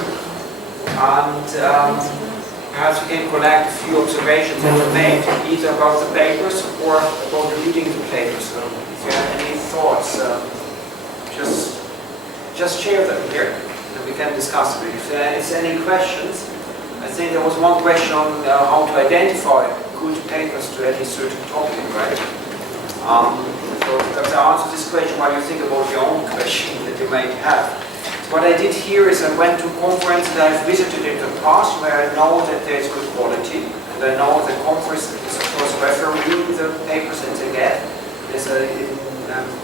And perhaps we can collect a few observations that were made, either about the papers or about reading the papers. So if you have any thoughts, just share them here, and we can discuss it. If there is any questions, I think there was one question on how to identify good papers to any certain topic, right? So perhaps I answer this question while you think about your own question that you may have. So what I did here is I went to conferences that I've visited in the past where I know that there's good quality, and I know the conference is of course refereeing the papers that they get. There's a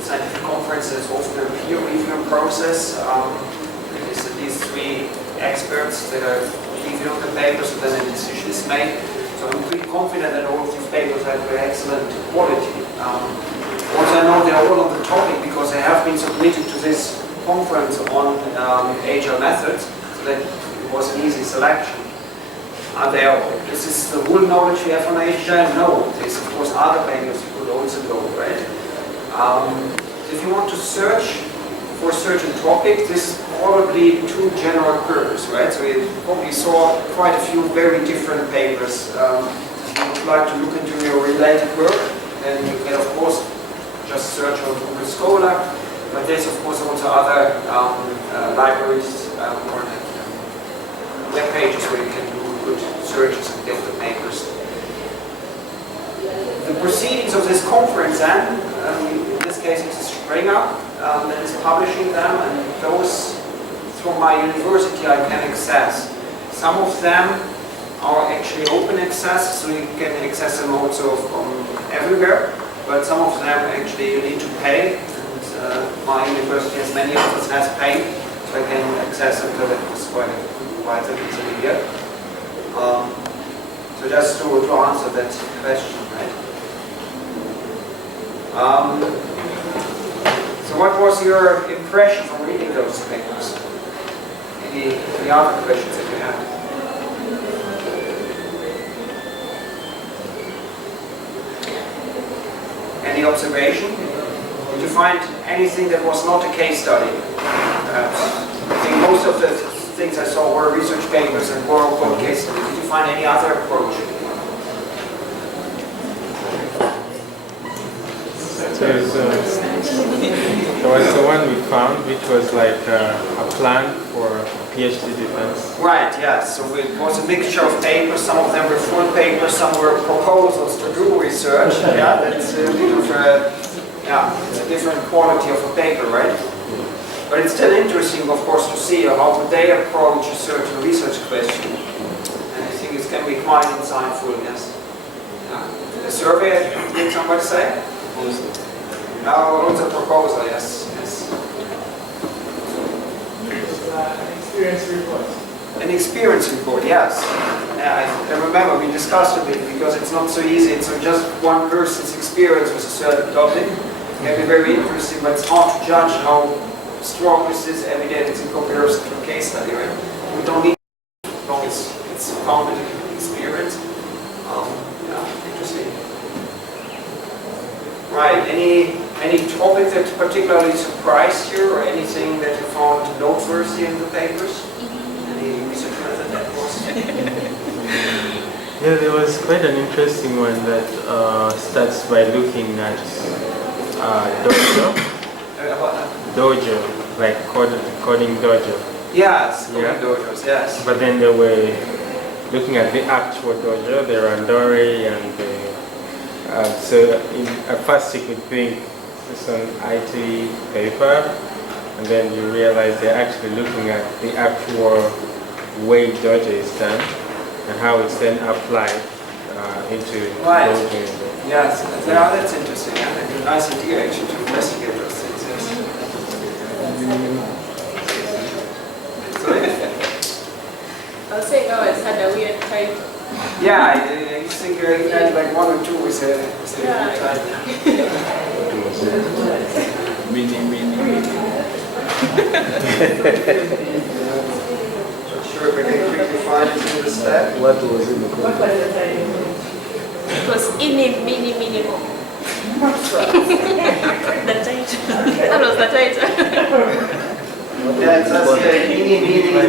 scientific conference, there's often a peer review process. There's at least 3 experts that are reviewing the papers, and then a decision is made. So I'm pretty confident that all of these papers have very excellent quality. Also, I know they're all on the topic because they have been submitted to this conference on agile methods, so that it was an easy selection. This is the whole knowledge we have on agile? No, there's of course other papers you could also go, right? If you want to search for a certain topic, this is probably too general purpose, right? So you probably saw quite a few very different papers. If you would like to look into your related work, then you can of course just search on Google Scholar, but there's of course also other libraries or web pages where you can do good searches and get the papers. The proceedings of this conference then, in this case it's Springer that is publishing them, and those from my university I can access. Some of them are actually open access, so you can access them also from everywhere, but some of them actually you need to pay, and my university, as many of us, has paid, so I can access them, so that was quite easily get. So just to answer that question, right? So what was your impression from reading those papers? Any other questions that you have? Any observation? Did you find anything that was not a case study? I think most of the things I saw were research papers and were case studies. Did you find any other approach? There was the one we found, which was like a plan for PhD defense. Right, yes. So it was a mixture of papers. Some of them were full papers, some were proposals to do research. Yeah, that's a bit of it's a different quality of a paper, right? But it's still interesting, of course, to see how would they approach a certain research question. And I think it can be quite insightful, yes. The survey, did somebody say? No, it's a proposal, yes. An experience report. An experience report, yes. Yeah, I remember we discussed a bit because it's not so easy. It's just one person's experience with a certain topic. It can be very interesting, but it's hard to judge how strong this is evidence in comparison to a case study, right? We don't need as long as it's founded in experience. Interesting. Right, any topic that particularly surprised you or anything that you found noteworthy in the papers? Any research method that was? Yeah, there was quite an interesting one that starts by looking at Dojo. Dojo, like coding Dojo. Yes, coding Yeah. dojos, yes. But then they were looking at the actual Dojo, the Randori, and at first you could think it's an IT paper, and then you realize they're actually looking at the actual way Dojo is done and how it's then applied into Right. Dojo. Yes, that's interesting. Yeah? It's a nice idea actually to investigate those things, yes. I was saying, oh, it's had a weird title. Yeah, I think you had like one or two with a Yeah. title. Not sure if we can quickly find it in the stack. What was in the What was the title? It was mini mo. The title. That was the title. Yeah, it says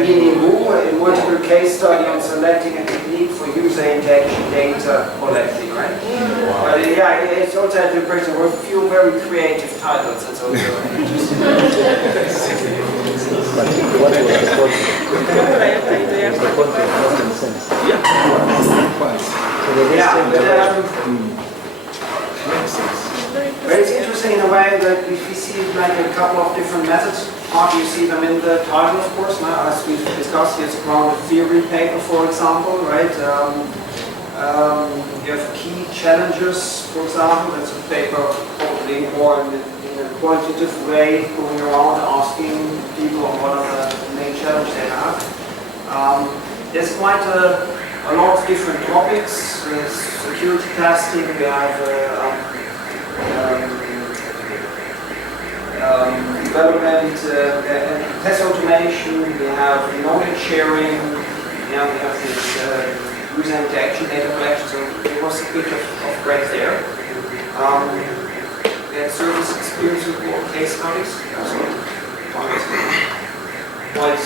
mini moo, a multiple case study on selecting a technique for user interaction data collecting, right? But yeah, it's also had the impression there were a few very creative titles. That's also interesting. What was the content? The content was in sense. So the But it's interesting in a way that if you see like a couple of different methods, you see them in the title, of course. Now, as we've discussed, here's a grounded theory paper, for example, right? You have key challenges, for example. That's a paper probably more in a quantitative way, going around asking people what are the main challenges they have. There's quite a a lot of different topics. There's security testing, we have development, test automation, we have knowledge sharing, we have this user interaction data collection, so there was a bit of breadth there. We had service experience report, case studies, quite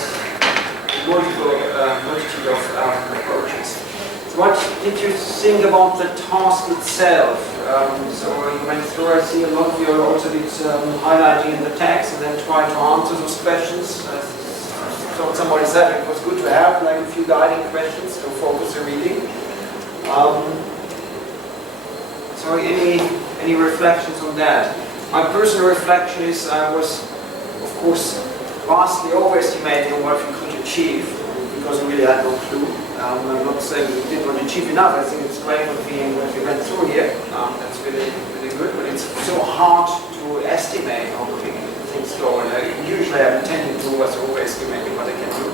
multitude of approaches. So what did you think about the task itself? So you went through, I see a lot of you also did highlighting in the text and then try to answer those questions. I thought somebody said it was good to have like a few guiding questions to focus the reading. So any reflections on that? My personal reflection is I was, of course, vastly overestimating what we could achieve because we really had no clue. I'm not saying we didn't achieve enough. I think it's great what we went through here. That's really good, but it's so hard to estimate how things go. And I usually have a tendency to overestimating what I can do.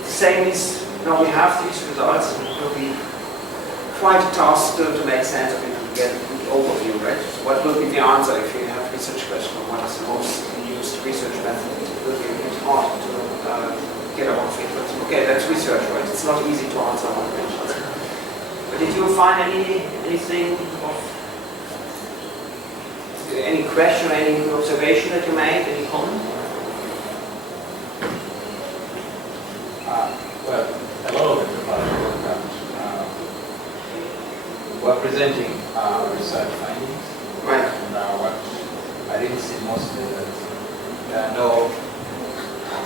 The same is now we have these results. It will be quite a task still to make sense of it and get a good overview, right? So what will be the answer if you have a research question on what is the most used research method? It will be a bit hard to get a lot of input. Okay, that's research, right? It's not easy to answer all questions. But did you find anything of any question, any observation that you made, any comment? Well, a lot of the department were presenting research findings. Right. And what I didn't see mostly that there are no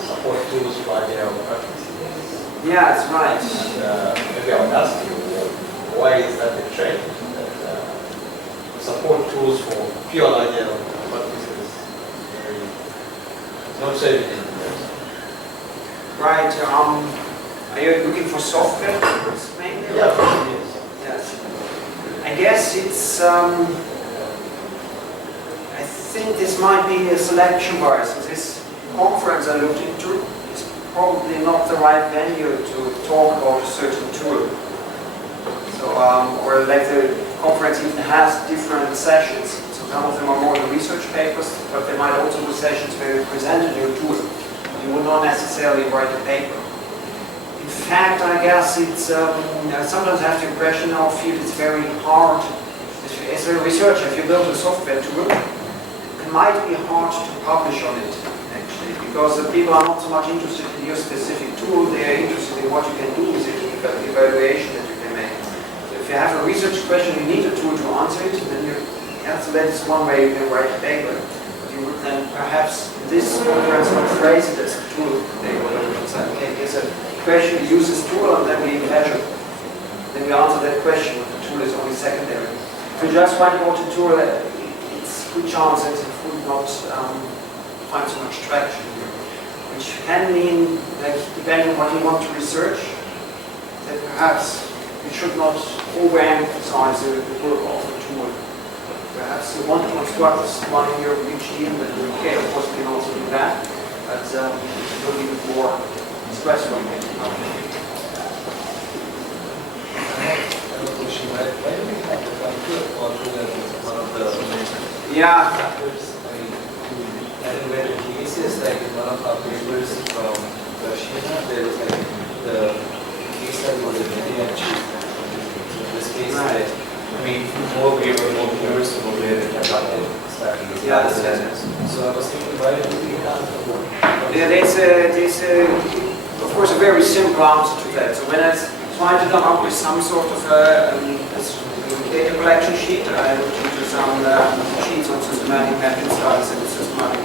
support tools for agile practices. Yeah, that's right. And maybe I would ask you, why is that a trend? That support tools for pure agile practices is not so evident. Right. Are you looking for software mainly? Yeah. Yes. I guess it's. I think this might be a selection bias. This conference I looked into is probably not the right venue to talk about a certain tool. So, or like the conference even has different sessions. So some of them are more the research papers, but there might also be sessions where you present a new tool. You would not necessarily write a paper. In fact, I guess it's, I sometimes have the impression in our field it's very hard. As a researcher, if you build a software tool, it might be hard to publish on it, actually, because the people are not so much interested in your specific tool, they are interested in what you can do with it, the evaluation that you can make. So if you have a research question, you need a tool to answer it, then so that's one way you can write a paper. You would then perhaps this conference would phrase it as a tool. They would say, okay, here's a question, we use this tool and then we measure. Then we answer that question, but the tool is only secondary. If you just write about a tool, it's a good chance that it would not find so much traction here. Which can mean that depending on what you want to research, that perhaps you should not overemphasize the work of the tool. Perhaps you want to construct one in your PhD, but okay, of course we can also do that, but it will be more stressful. Why do we have the computer altogether as one of the Yeah. factors? I mean, and when the case is like in one of our papers from Rashina, there was like the case that was a very cheap. In this case, Right. I mean, more viewers were very adapted starting this Yes. So I was thinking, why do we have Yeah, there's of course a very simple answer to that. So when I tried to come up with some sort of data collection sheet, I looked into some sheets on systematic mapping studies and systematic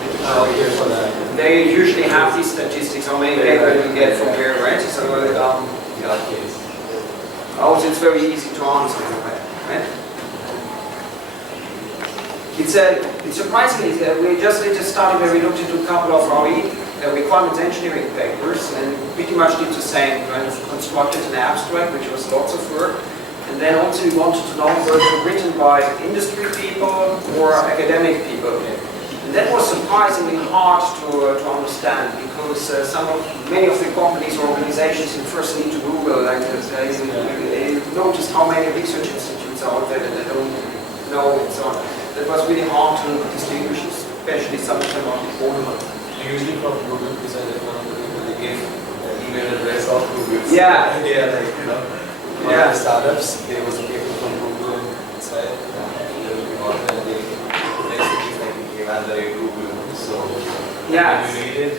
here's what I They usually have these statistics, how many paper you get from here, right? So case. also it's very easy to answer, right? It's surprisingly, we just did a study where we looked into a couple of our requirements engineering papers and pretty much did the same. Kind of constructed an abstract, which was lots of work. And then also we wanted to know whether written by industry people or academic people. And that was surprisingly hard to understand because many of the companies or organizations you first need to Google, like they noticed how many research institutes are out there that they don't know and so on. That was really hard to distinguish, especially some of them are important. Usually from Google, because I did one of the people, they give the email address of Google. Yeah. Yeah, like, you know, one of the startups, there was a people from Google inside, they will be on and they, next thing is like, you have the Google, so Yeah. when you read it,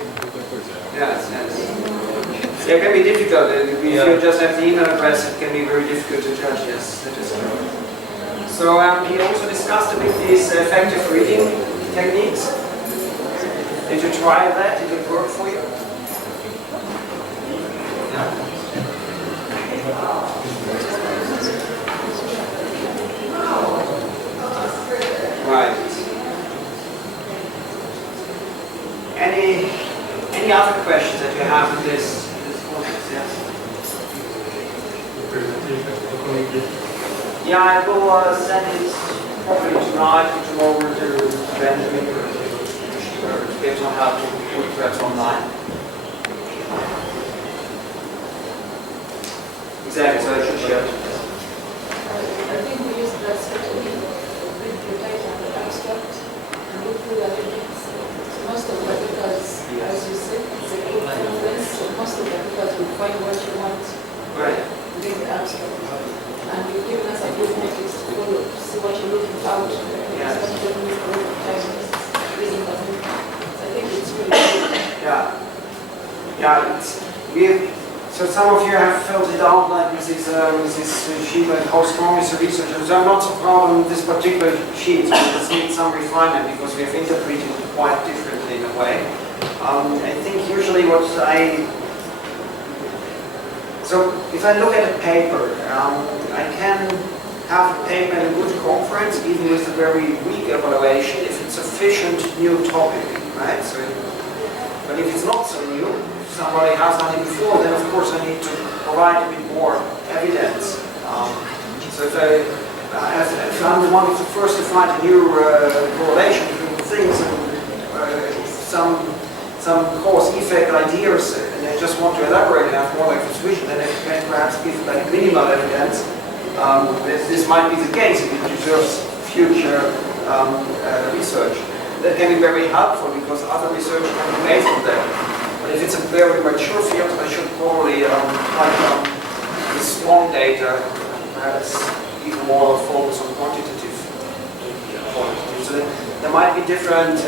Yes. Yeah, it can be difficult. If you just have the email address, it can be very difficult to judge. Yes, that is true. So he also discussed a bit these effective reading techniques. Did you try that? Did it work for you? Yeah. Right. Any other questions that you have in this context? Yes. Yeah, I will send it probably tonight or tomorrow to Benjamin to get on how to put that online. Exactly, so I should share. I think we use that strategy to read the title and the abstract and look through the evidence. So most of the articles, as you said, it's a good influence, so most of the articles will find what you want within the abstract. And you've given us a good metrics to follow, to see what you're looking out. Yes. Especially with a lot of time reading the book. So I think it's really good. Yeah. Yeah, so some of you have filled it out like with this sheet, like how strong is the research. So I'm not so proud on this particular sheet, so it needs some refinement because we have interpreted it quite differently in a way. I think usually so if I look at a paper, I can have a paper in a good conference, even with a very weak evaluation, if it's sufficient new topic, right? So, but if it's not so new, if somebody has done it before, then of course I need to provide a bit more evidence. So if I'm the one who's the first to find a new correlation between things and some cause-effect ideas, and I just want to elaborate and have more like this vision, then I can perhaps give like minimal evidence. This might be the case if it deserves future research. That can be very helpful because other research can be made from that. But if it's a very mature field, I should probably with strong data, perhaps even more focus on quantitative. So there might be different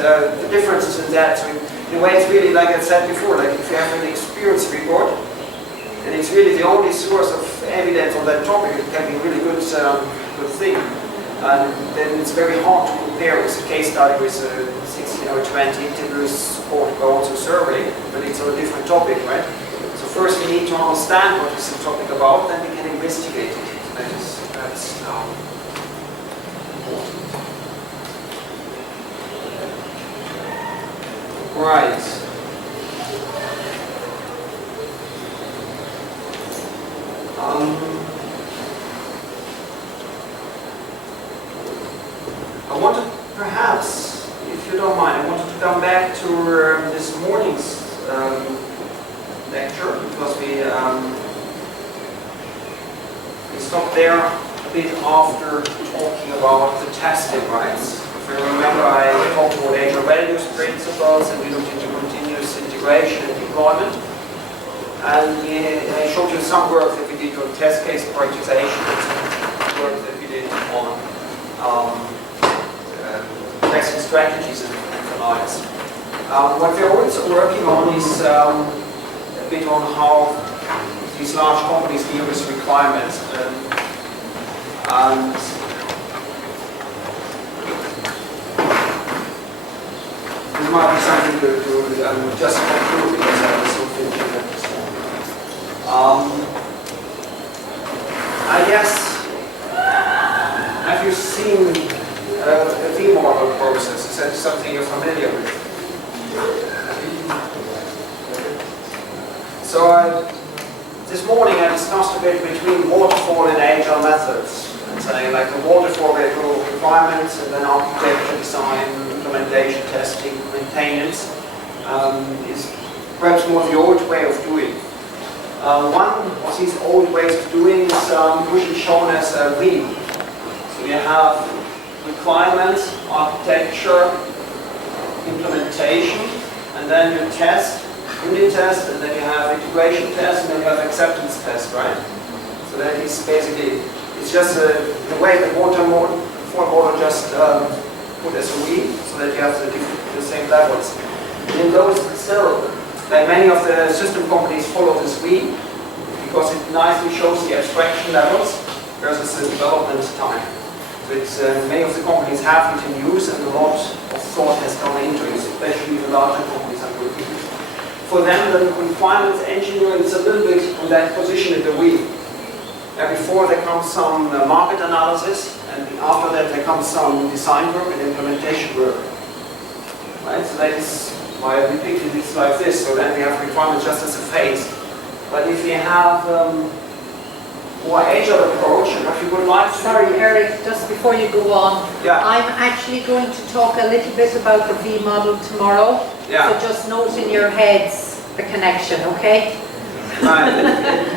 differences in that. So in a way, it's really like I said before, like if you have an experience report, and it's really the only source of evidence on that topic, it can be a really good thing. And then it's very hard to compare with a case study with 16 or 20 interviews, support goals, or survey, but it's on a different topic, right? So first we need to understand what is the topic about, then we can investigate it. That's important. Right. I wanted, perhaps, if you don't mind, I wanted to come back to this morning's lecture because we stopped there a bit after talking about the testing rights. If you remember, I talked about agile values, principles, and we looked into continuous integration and deployment. And I showed you some work that we did on test case prioritization and some work that we did on testing strategies and alliance. What we're also working on is a bit on how these large companies deal with requirements. And this might be something to just conclude because I was so thinking that I guess, have you seen a V-model process? Is that something you're familiar with? So this morning I discussed a bit between waterfall and agile methods. And saying like the waterfall, we go requirements and then architecture, design, implementation, testing, maintenance, is perhaps more the old way of doing. One of these old ways of doing is usually shown as a V. So you have requirements, architecture, implementation, and then you test, unit test, and then you have integration test, and then you have acceptance test, right? So that is basically, it's just the way the water just put as a V, so that you have the same levels. And in those still, like many of the system companies follow this V, because it nicely shows the abstraction levels versus the development time. So it's, many of the companies have it in use, and a lot of thought has gone into it, especially the larger companies are working. For them, the requirements engineering is a little bit on that position in the wheel. And before there comes some market analysis, and after that there comes some design work and implementation work. Right? So that is why I depicted it like this. So then we have requirements just as a phase. But if you have more agile approach, and if you would like to... Sorry, Eric, just before you go on, Yeah. I'm actually going to talk a little bit about the V model tomorrow. Yeah. So just note in your heads the connection, okay? Right.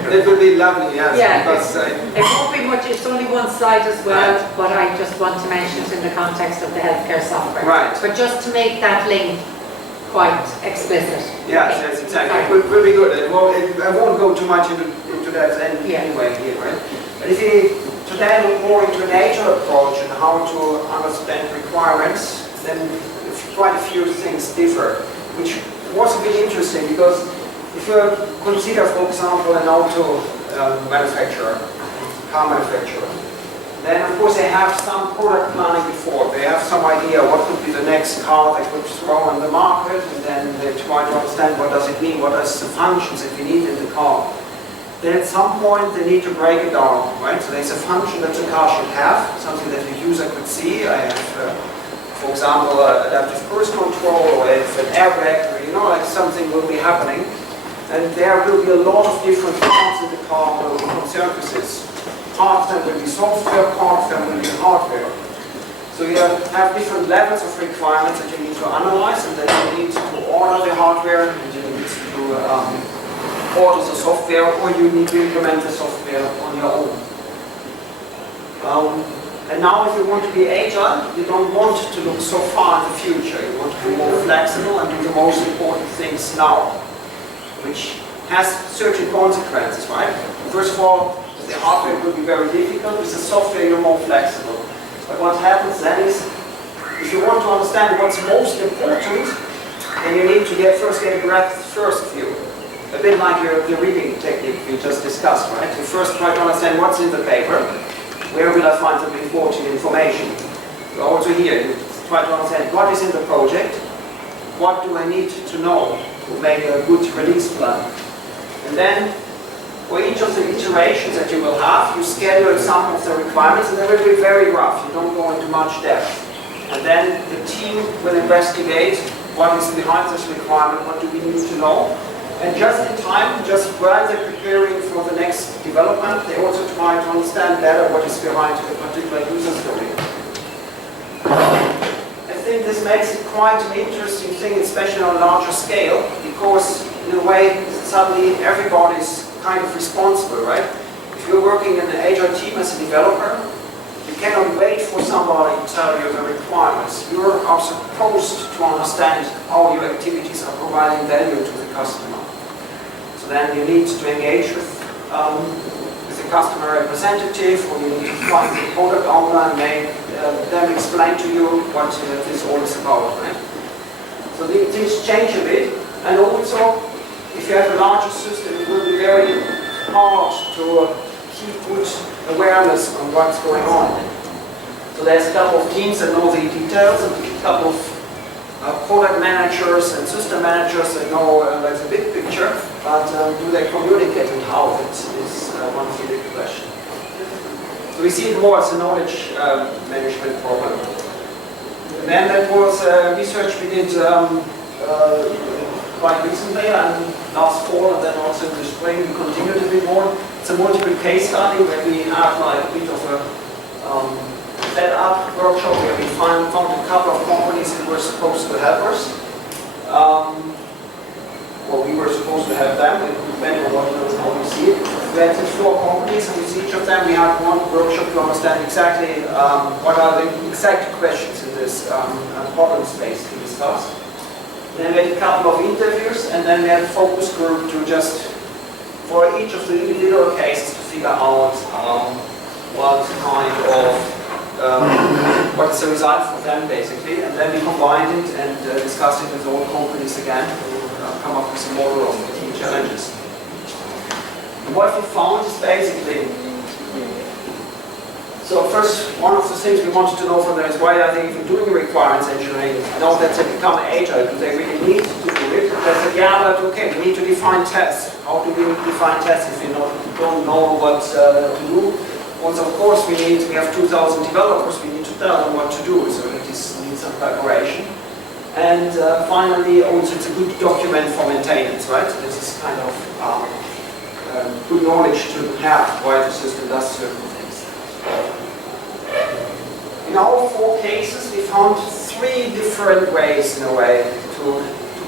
It would be lovely, yes. Yeah, Because, it won't be much, it's only one slide as well, Right. but I just want to mention it in the context of the healthcare software. Right. But just to make that link quite explicit. yes, Okay. yes, exactly. Sorry. It will be good. I won't go too much into that Yeah. anyway here, right? But if you today look more into an agile approach and how to understand requirements, then quite a few things differ, which was a bit interesting because if you consider, for example, an auto manufacturer, car manufacturer, then of course they have some product planning before. They have some idea what could be the next car they could throw on the market, and then they try to understand what does it mean, what are the functions that we need in the car. Then at some point they need to break it down, right? So there's a function that the car should have, something that the user could see. I have, for example, adaptive cruise control, or if an airbag, or, you know, like something will be happening. And there will be a lot of different parts in the car that will be concerned with this. Part of them will be software, part of them will be hardware. So you have different levels of requirements that you need to analyze, and then you need to order the hardware, and you need to order the software, or you need to implement the software on your own. And now if you want to be agile, you don't want to look so far in the future. You want to be more flexible and do the most important things now, which has certain consequences, right? First of all, the hardware will be very difficult. With the software, you're more flexible. But what happens then is, if you want to understand what's most important, then you need to first get a breadth first view. A bit like the reading technique we just discussed, right? You first try to understand what's in the paper. Where will I find the important information? So also here, you try to understand what is in the project, what do I need to know to make a good release plan. And then, for each of the iterations that you will have, you schedule some of the requirements, and they will be very rough. You don't go into much depth. And then the team will investigate what is behind this requirement, what do we need to know. And just in time, just while they're preparing for the next development, they also try to understand better what is behind a particular user story. I think this makes it quite an interesting thing, especially on a larger scale, because in a way, suddenly everybody's kind of responsible, right? If you're working in an agile team as a developer, you cannot wait for somebody to tell you the requirements. You are supposed to understand how your activities are providing value to the customer. So then you need to engage with the customer representative, or you need to find the product owner and make them explain to you what this all is about, right? So things change a bit, and also if you have a larger system, it will be very hard to keep good awareness on what's going on. So there's a couple of teams that know the details, and a couple of product managers and system managers that know like the big picture, but do they communicate and how? That is one of the big questions. So we see it more as a knowledge management problem. And then that was research we did quite recently, and last fall, and then also in the spring we continued a bit more. It's a multiple case study where we have like a bit of a set-up workshop where we found a couple of companies companies that were supposed to help us. Well, we were supposed to help them, depending on how you see it. We had 4 companies, and with each of them we had one workshop to understand exactly what are the exact questions in this problem space to discuss. Then we had a couple of interviews, and then we had a focus group to just, for each of the individual cases, to figure out what kind of, what's the result for them basically, and then we combined it and discussed it with all companies again to come up with a model of the key challenges. And what we found is basically, so first, one of the things we wanted to know from them is why are they even doing requirements engineering? I know that they become agile, do they really need to do it? They said, yeah, but okay, we need to define tests. How do we define tests if we don't know what to do? Also, of course, we have 2,000 developers, we need to tell them what to do, so it needs some preparation. And finally, also it's a good document for maintenance, right? So this is kind of good knowledge to have why the system does certain things. In our 4 cases, we found 3 different ways, in a way, to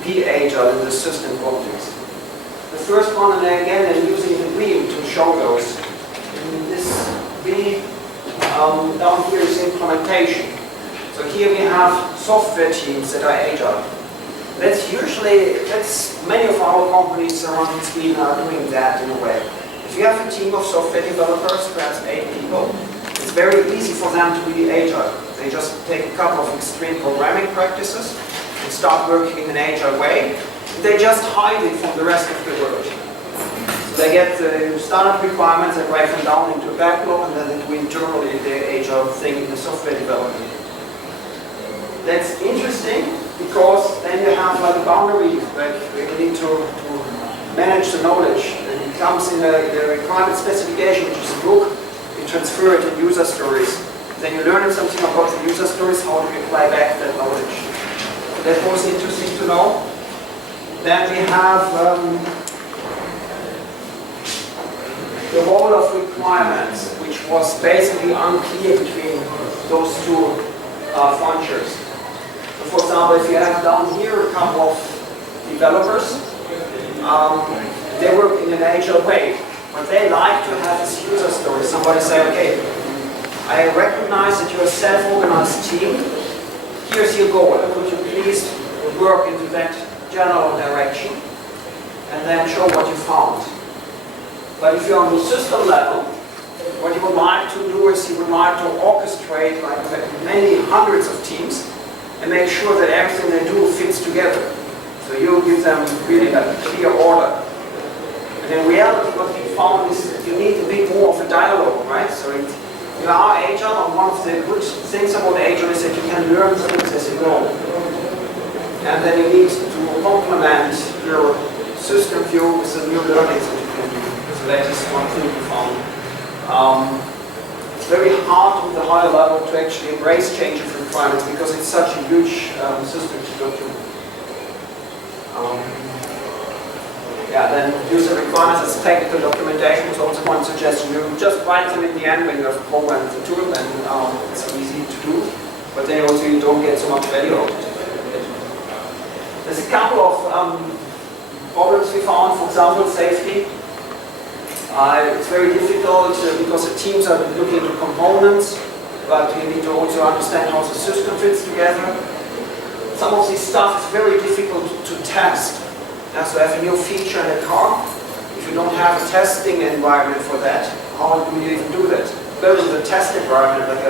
be agile in the system context. The first one, and again, I'm using the wheel to show those. In this wheel down here is implementation. So here we have software teams that are agile. That's many of our companies around Sweden are doing that in a way. If you have a team of software developers, perhaps 8 people, it's very easy for them to be agile. They just take a couple of extreme programming practices and start working in an agile way. They just hide it from the rest of the world. So they get the standard requirements, they break them down into a backlog, and then they do internally the agile thing in the software development. That's interesting because then you have like a boundary, like you need to manage the knowledge. And it comes in the requirement specification, which is a book. You transfer it in user stories. Then you learn something about the user stories, how to apply back that knowledge. So that was interesting to know. Then we have the role of requirements, which was basically unclear between those 2 functions. So for example, if you have down here a couple of developers, they work in an agile way, but they like to have this user story. Somebody say, okay, I recognize that you're a self-organized team. Here's your goal. Could you please work into that general direction and then show what you found? But if you're on the system level, what you would like to do is you would like to orchestrate like many hundreds of teams and make sure that everything they do fits together. So you give them really a clear order. And in reality, what we found is that you need a bit more of a dialogue, right? So you are agile, and one of the good things about agile is that you can learn things as you go. And then you need to complement your system view with the new learnings that you can do. So that is one thing we found. It's very hard on the higher level to actually embrace change of requirements because it's such a huge system to document. Then user requirements as technical documentation is also one suggestion. You just write them in the end when you have programmed the tool, and it's easy to do, but then also you don't get so much value out of it. There's a couple of problems we found, for example, safety. It's very difficult because the teams are looking into components, but you need to also understand how the system fits together. Some of this stuff is very difficult to test. So I have a new feature in a car. If you don't have a testing environment for that, how do you even do that? Building a test environment, like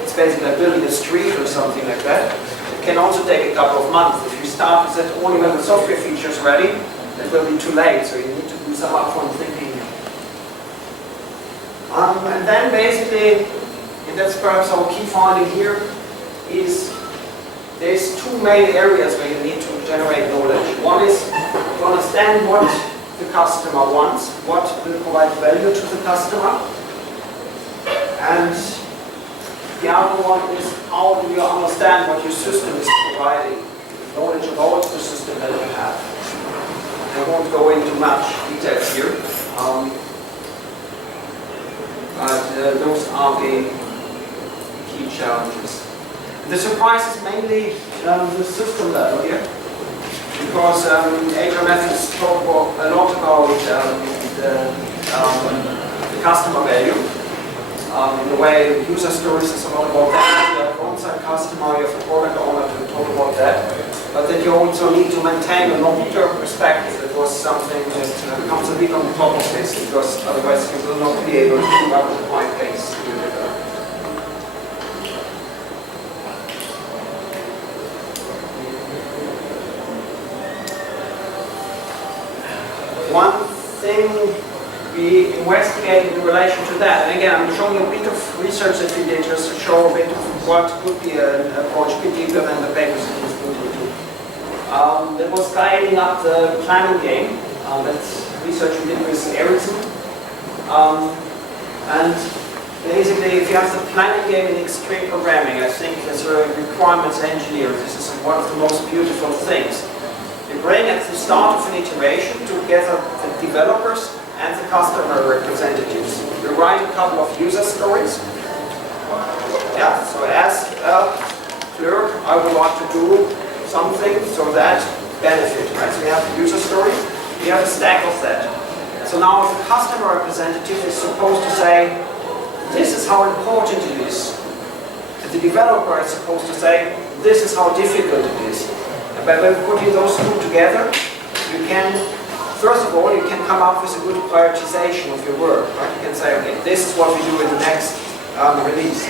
it's basically like building a street or something like that. It can also take a couple of months. If you start with that only when the software feature is ready, it will be too late. So you need to do some upfront thinking. And then basically, and that's perhaps our key finding here, is there's 2 main areas where you need to generate knowledge. One is to understand what the customer wants, what will provide value to the customer. And the other one is how do you understand what your system is providing, knowledge about the system that you have. I won't go into much details here. But those are the key challenges. The surprise is mainly the system level here, because Agile methods talk a lot about the customer value. In the way user stories is a lot about that. You have on-site customer, you have a product owner to talk about that. But then you also need to maintain a long-term perspective. It was something that comes a bit on top of this, because otherwise you will not be able to keep up with the high pace. One thing we investigated in relation to that, and again, I'm showing you a bit of research that we did just to show a bit of what could be an approach could implement the papers that was put into. There was guiding up the planning game. That's research we did with Ericsson. And basically, if you have the planning game in extreme programming, I think as a requirements engineer, this is one of the most beautiful things. You bring at the start of an iteration together the developers and the customer representatives. You write a couple of user stories. Yeah, so as a clerk, I would like to do something so that benefit, right? So we have the user story, we have a stack of that. So now the customer representative is supposed to say, this is how important it is. And the developer is supposed to say, this is how difficult it is. And by putting those two together, you can, first of all, you can come up with a good prioritization of your work. Right? You can say, okay, this is what we do in the next release.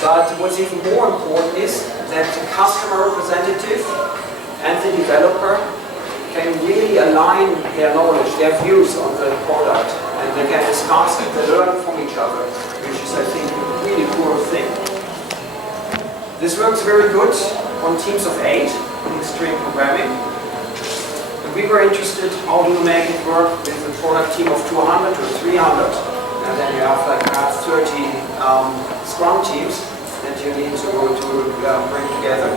But what's even more important is that the customer representative and the developer can really align their knowledge, their views on the product, and they can discuss and they learn from each other, which is, I think, a really cool thing. This works very good on teams of 8 in extreme programming. And we were interested, how do you make it work with a product team of 200 or 300, and then you have like perhaps 30 Scrum teams that you need to bring together.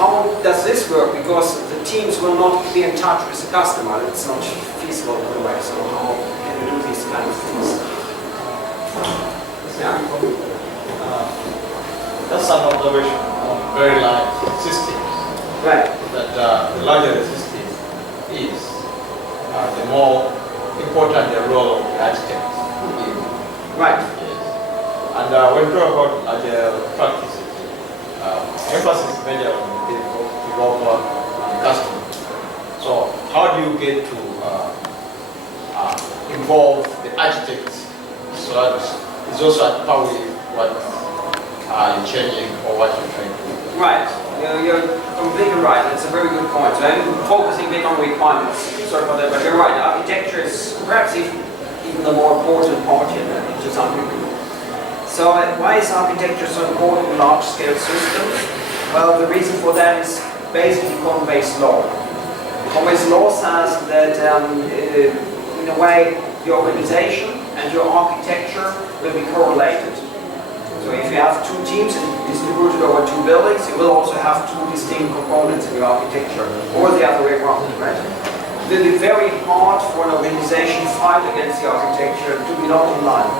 How does this work? Because the teams will not be in touch with the customer. It's not feasible in a way. So how can you do these kind of things? Yeah. That's some observation on very large systems. Right. That the larger the system is, the more important the role of the architect is. Right. Yes. And when we talk about agile practices, emphasis is major on the developer and customer. So how do you get to involve the architects so that it's also at par with what you're changing or what you're trying to do? Right. You're completely right. That's a very good point. So I'm focusing a bit on requirements. Sorry about that, but you're right. Architecture is perhaps even the more important part here to some degree. So why is architecture so important in large-scale systems? Well, the reason for that is basically Conway's law. Conway's law says that in a way your organization and your architecture will be correlated. So if you have 2 teams distributed over 2 buildings, you will also have 2 distinct components in your architecture, or the other way around, right? It will be very hard for an organization to fight against the architecture to be not in line.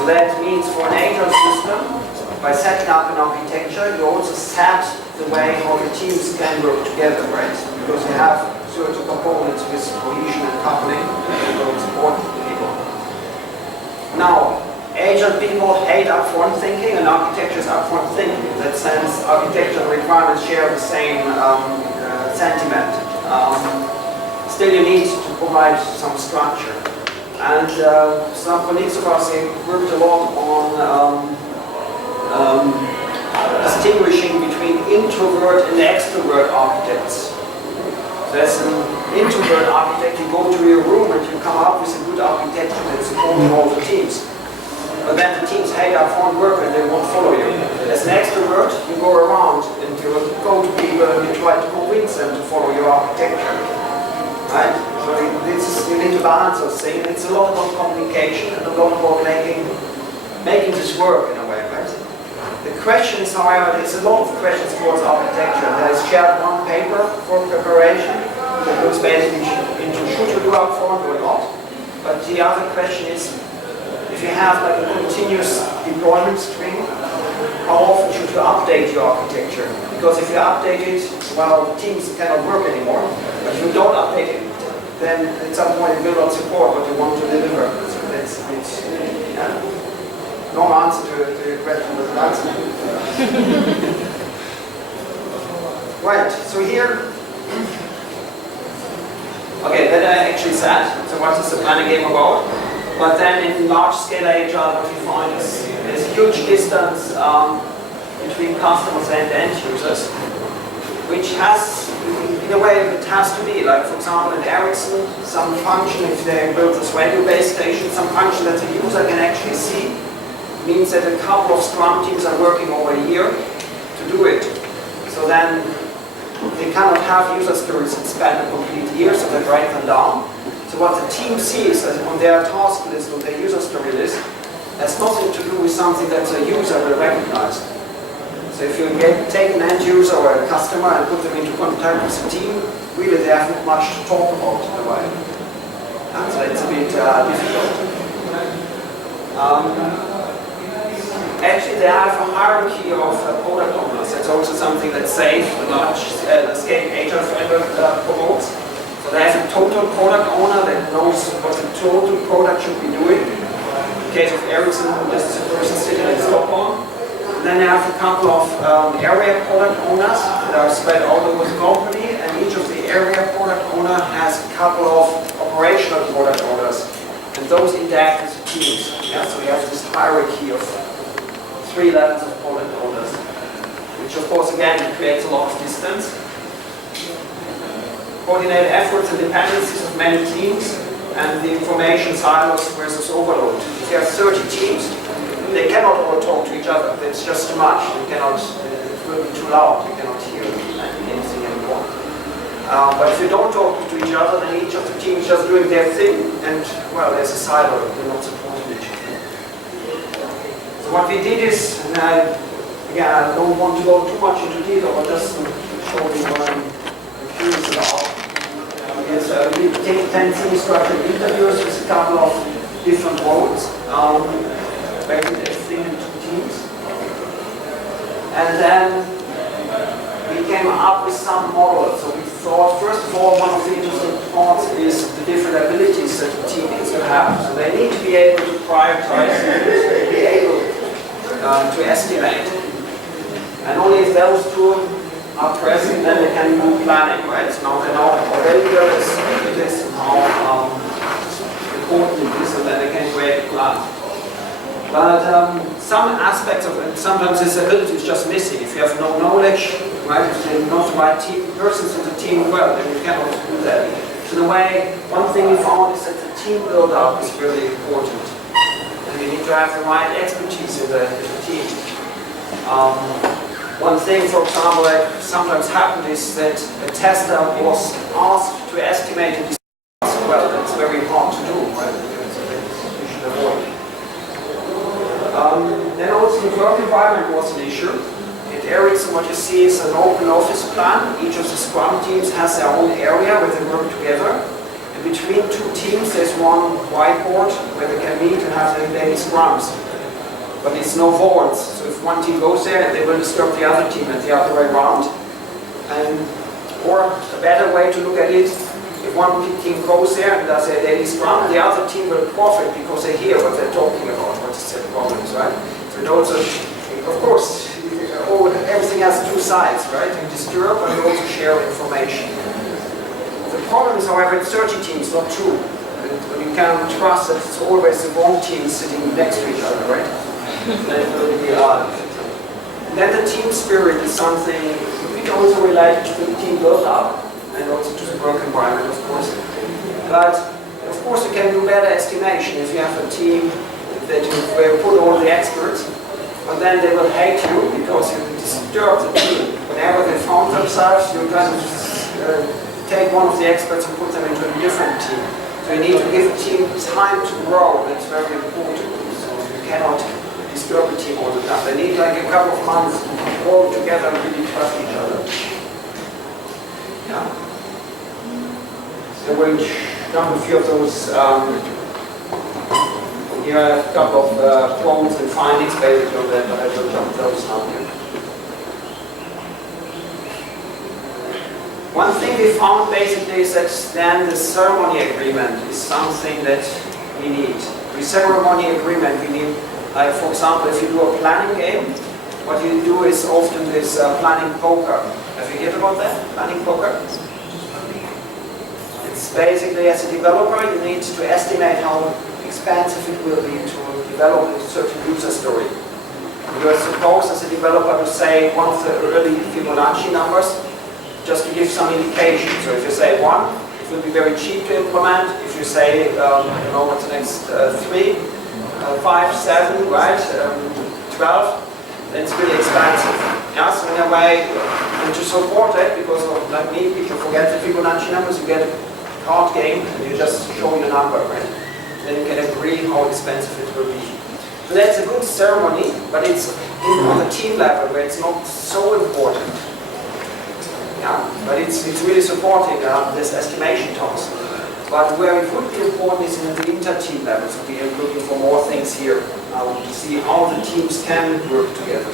So that means for an agile system, by setting up an architecture, you also set the way how the teams can work together, right? Because you have certain components with cohesion and coupling that will support people. Now, agile people hate upfront thinking, and architecture is upfront thinking. In that sense, architecture and requirements share the same sentiment. Still, you need to provide some structure. And some colleagues of ours worked a lot on distinguishing between introvert and extrovert architects. So as an introvert architect, you go to your room and you come up with a good architecture that supports all the teams. But then the teams hate upfront work and they won't follow you. As an extrovert, you go around and you go to people and you try to convince them to follow your architecture. Right? So you need to balance those things. It's a lot about communication and a lot about making this work in a way, right? The question is, however, there's a lot of questions towards architecture. There's shared one paper for preparation that looks basically into should you do upfront or not. But the other question is, if you have like a continuous deployment stream, how often should you update your architecture? Because if you update it, well, teams cannot work anymore. But if you don't update it, then at some point it will not support what you want to deliver. So that's long answer to your question, but an answer. Right, so here, okay, that I actually said. So what is the planning game about? But then in large-scale agile, what we find is there's a huge distance between customers and end users, which has, in a way, it has to be. Like, for example, in Ericsson, some function, if they build this radio-based station, some function that the user can actually see, means that a couple of Scrum teams are working over a year to do it. So then they cannot have user stories that span a complete year, so they write them down. So what the team sees on their task list, on their user story list, has nothing to do with something that a user will recognize. So if you take an end user or a customer and put them into contact with the team, really they have not much to talk about in a way. And so it's a bit difficult. Actually, they have a hierarchy of product owners. That's also something that SAFe, the large-scale agile framework, promotes. So they have a total product owner that knows what the total product should be doing. In case of Ericsson, this is a person sitting in Stockholm. And then they have a couple of area product owners that are spread all over the company, and each of the area product owner has a couple of operational product owners. And those interact with the teams. Yeah? So we have this hierarchy of 3 levels of product owners, which of course again creates a lot of distance. Coordinate efforts and dependencies of many teams, and the information silos versus overload. If you have 30 teams, they cannot all talk to each other. It's just too much. They cannot, it will be too loud. You cannot hear anything anymore. But if you don't talk to each other, then each of the teams just doing their thing, and well, there's a silo. They're not supporting each other. So what we did is, and again, I don't want to go too much into detail, but just to show you what I'm curious about. Is we take 10 team structured interviews with a couple of different roles, breaking everything into teams. And then we came up with some models. So we thought, first of all, one of the interesting parts is the different abilities that the team needs to have. So they need to be able to prioritize, be able to estimate. And only if those two are present, then they can do planning, right? So now they know already there is this, how important it is, and then they can create a plan. But some aspects of it, sometimes this ability is just missing. If you have no knowledge, right, if you're not the right persons in the team, well, then you cannot do that. So in a way, one thing we found is that the team build-up is really important. And you need to have the right expertise in the team. One thing, for example, that sometimes happened is that a tester was asked to estimate a distance. Well, that's very hard to do, right? So you should avoid. Then also the work environment was an issue. At Ericsson, what you see is an open office plan. Each of the Scrum teams has their own area where they work together. And between 2 teams, there's one whiteboard where they can meet and have their daily Scrums. But it's no vaults, so if one team goes there, they will disturb the other team and the other way around. Or a better way to look at it, if one team goes there and does their daily Scrum, the other team will profit because they hear what they're talking about, what is their problems, right? So it also, of course, everything has 2 sides, right? You disturb and you also share information. The problem is, however, it's 30 teams, not 2. And you can't trust that it's always the wrong team sitting next to each other, right? Then it will be then the team spirit is something we also relate to the team build-up and also to the work environment, of course. But of course, you can do better estimation if you have a team that where you put all the experts, but then they will hate you because you disturb the team. Whenever they found themselves, you kind of take one of the experts and put them into a different team. So you need to give a team time to grow. That's very important. So you cannot disturb the team all the time. They need like a couple of months to grow together and really trust each other. Yeah. So we'll dump a few of those Here I have a couple of quotes and findings basically on that, but I will jump those now here. One thing we found basically is that then the ceremony agreement is something that we need. The ceremony agreement we need, like for example, if you do a planning game, what you do is often this planning poker. Have you heard about that, planning poker? It's basically, as a developer, you need to estimate how expensive it will be to develop a certain user story. You are supposed as a developer to say one of the early Fibonacci numbers, just to give some indication. So if you say 1, it will be very cheap to implement. If you say, I don't know what's the next 3, 5, 7, right, 12, then it's really expensive. Yeah, so in a way, and to support it, because of, like me, if you forget the Fibonacci numbers, you get a card game, and you just show your number, right? Then you can agree how expensive it will be. So that's a good ceremony, but it's on the team level where it's not so important. Yeah, but it's really supporting this estimation task. But where it would be important is in the inter-team level. So we are looking for more things here to see how the teams can work together.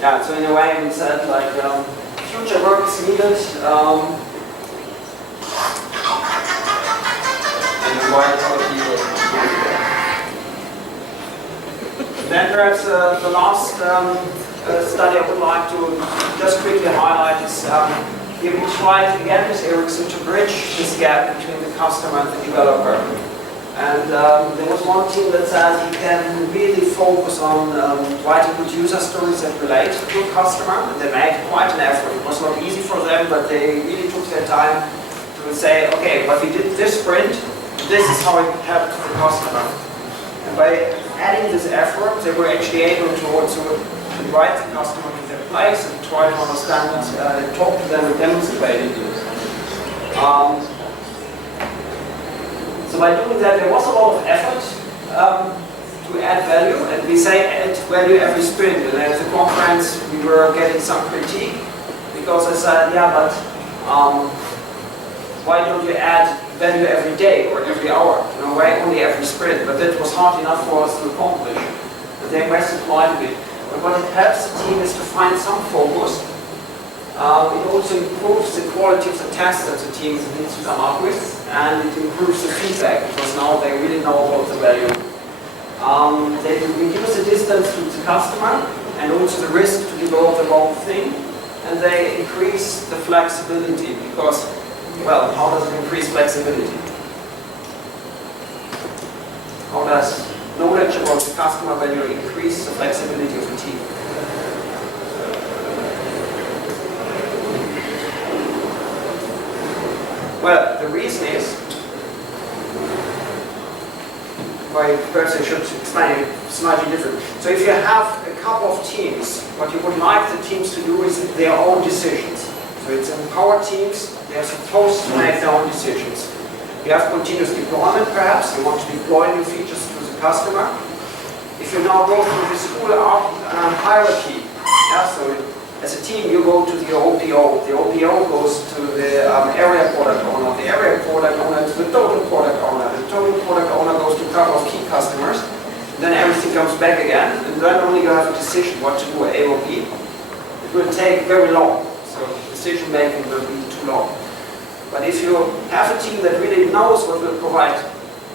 Yeah, so in a way we said like future work is needed. And white collar people. Then perhaps the last study I would like to just quickly highlight is here we tried again with Ericsson to bridge this gap between the customer and the developer. And there was one team that says you can really focus on writing good user stories that relate to the customer, and they made quite an effort. It was not easy for them, but they really took their time to say, okay, but we did this sprint, this is how it helped the customer. And by adding this effort, they were actually able to also invite the customer to their place and try to understand and talk to them and demonstrate it. So by doing that, there was a lot of effort to add value, and we say add value every sprint. And at the conference, we were getting some critique because I said, yeah, but why don't you add value every day or every hour? You know, why only every sprint? But that was hard enough for us to accomplish. But they invested quite a bit. But what it helps the team is to find some focus. It also improves the quality of the tests that the team needs to come up with, and it improves the feedback because now they really know about the value. They reduce the distance to the customer and also the risk to develop the wrong thing, and they increase the flexibility because, well, how does it increase flexibility? How does knowledge about the customer value increase the flexibility of the team? Well, the reason is, perhaps I should explain it slightly different. So if you have a couple of teams, what you would like the teams to do is their own decisions. So it's empowered teams, they are supposed to make their own decisions. You have continuous deployment perhaps, you want to deploy new features to the customer. If you now go through the school hierarchy, yeah, so as a team you go to the OPO goes to the area product owner, the area product owner to the total product owner, the total product owner goes to a couple of key customers, then everything comes back again, and then only you have a decision what to do, A or B. It will take very long, so decision making will be too long. But if you have a team that really knows what will provide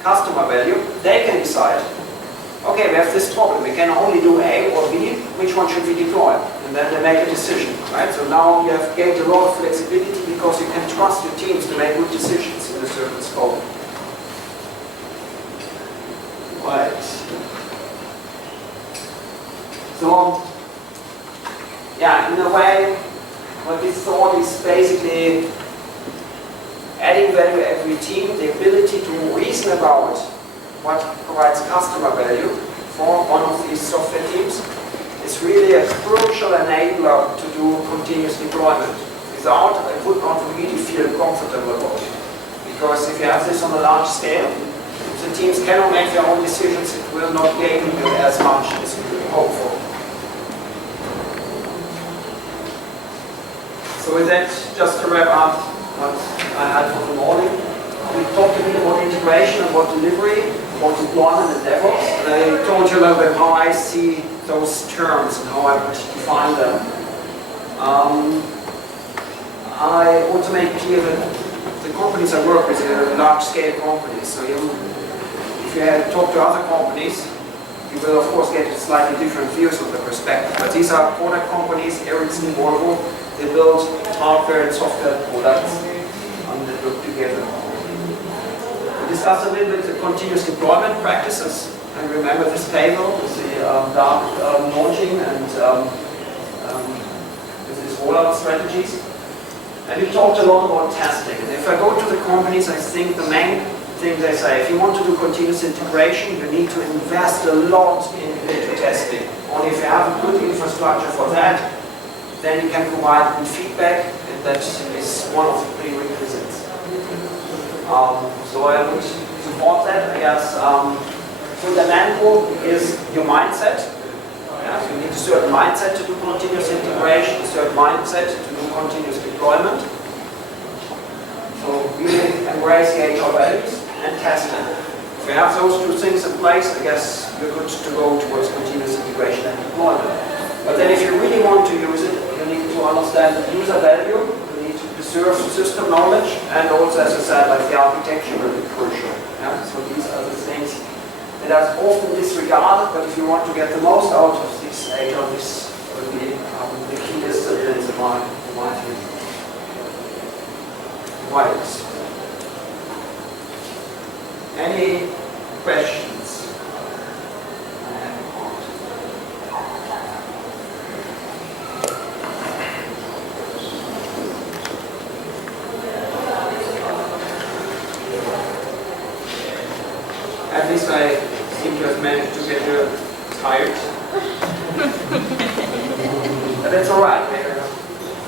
customer value, they can decide, okay, we have this problem, we can only do A or B, which one should we deploy? And then they make a decision, right? So now you have gained a lot of flexibility because you can trust your teams to make good decisions in a certain scope. Right. So, yeah, in a way, what we thought is basically adding value to every team, the ability to reason about what provides customer value for one of these software teams is really a crucial enabler to do continuous deployment. Without, I would not really feel comfortable about it. Because if you have this on a large scale, if the teams cannot make their own decisions, it will not gain you as much as you would hope for. So with that, just to wrap up, what I had for the morning. We talked a bit about integration and what delivery, what deployment and DevOps. And I told you a little bit how I see those terms and how I would define them. I want to make clear that the companies I work with are large-scale companies. So if you talk to other companies, you will of course get slightly different views of the perspective. But these are product companies, Ericsson, Volvo. They build hardware and software products and they work together. We discussed a little bit the continuous deployment practices. And remember this table with the dark launching and with these rollout strategies. And we talked a lot about testing. And if I go to the companies, I think the main thing they say, if you want to do continuous integration, you need to invest a lot into testing. Only if you have a good infrastructure for that, then you can provide good feedback, and that is one of the prerequisites. So I would support that, I guess. So the manual is your mindset. Yeah, so you need a certain mindset to do continuous integration, a certain mindset to do continuous deployment. So really embrace the HR values and testing. If you have those two things in place, I guess you're good to go towards continuous integration and deployment. But then if you really want to use it, you need to understand the user value, you need to preserve system knowledge, and also, as I said, like the architecture will be crucial. Yeah? So these are the things that are often disregarded, but if you want to get the most out of this HR, this will be the key disciplines in my view. Right. Any questions? At least I seem to have managed to get you tired. But that's all right. We're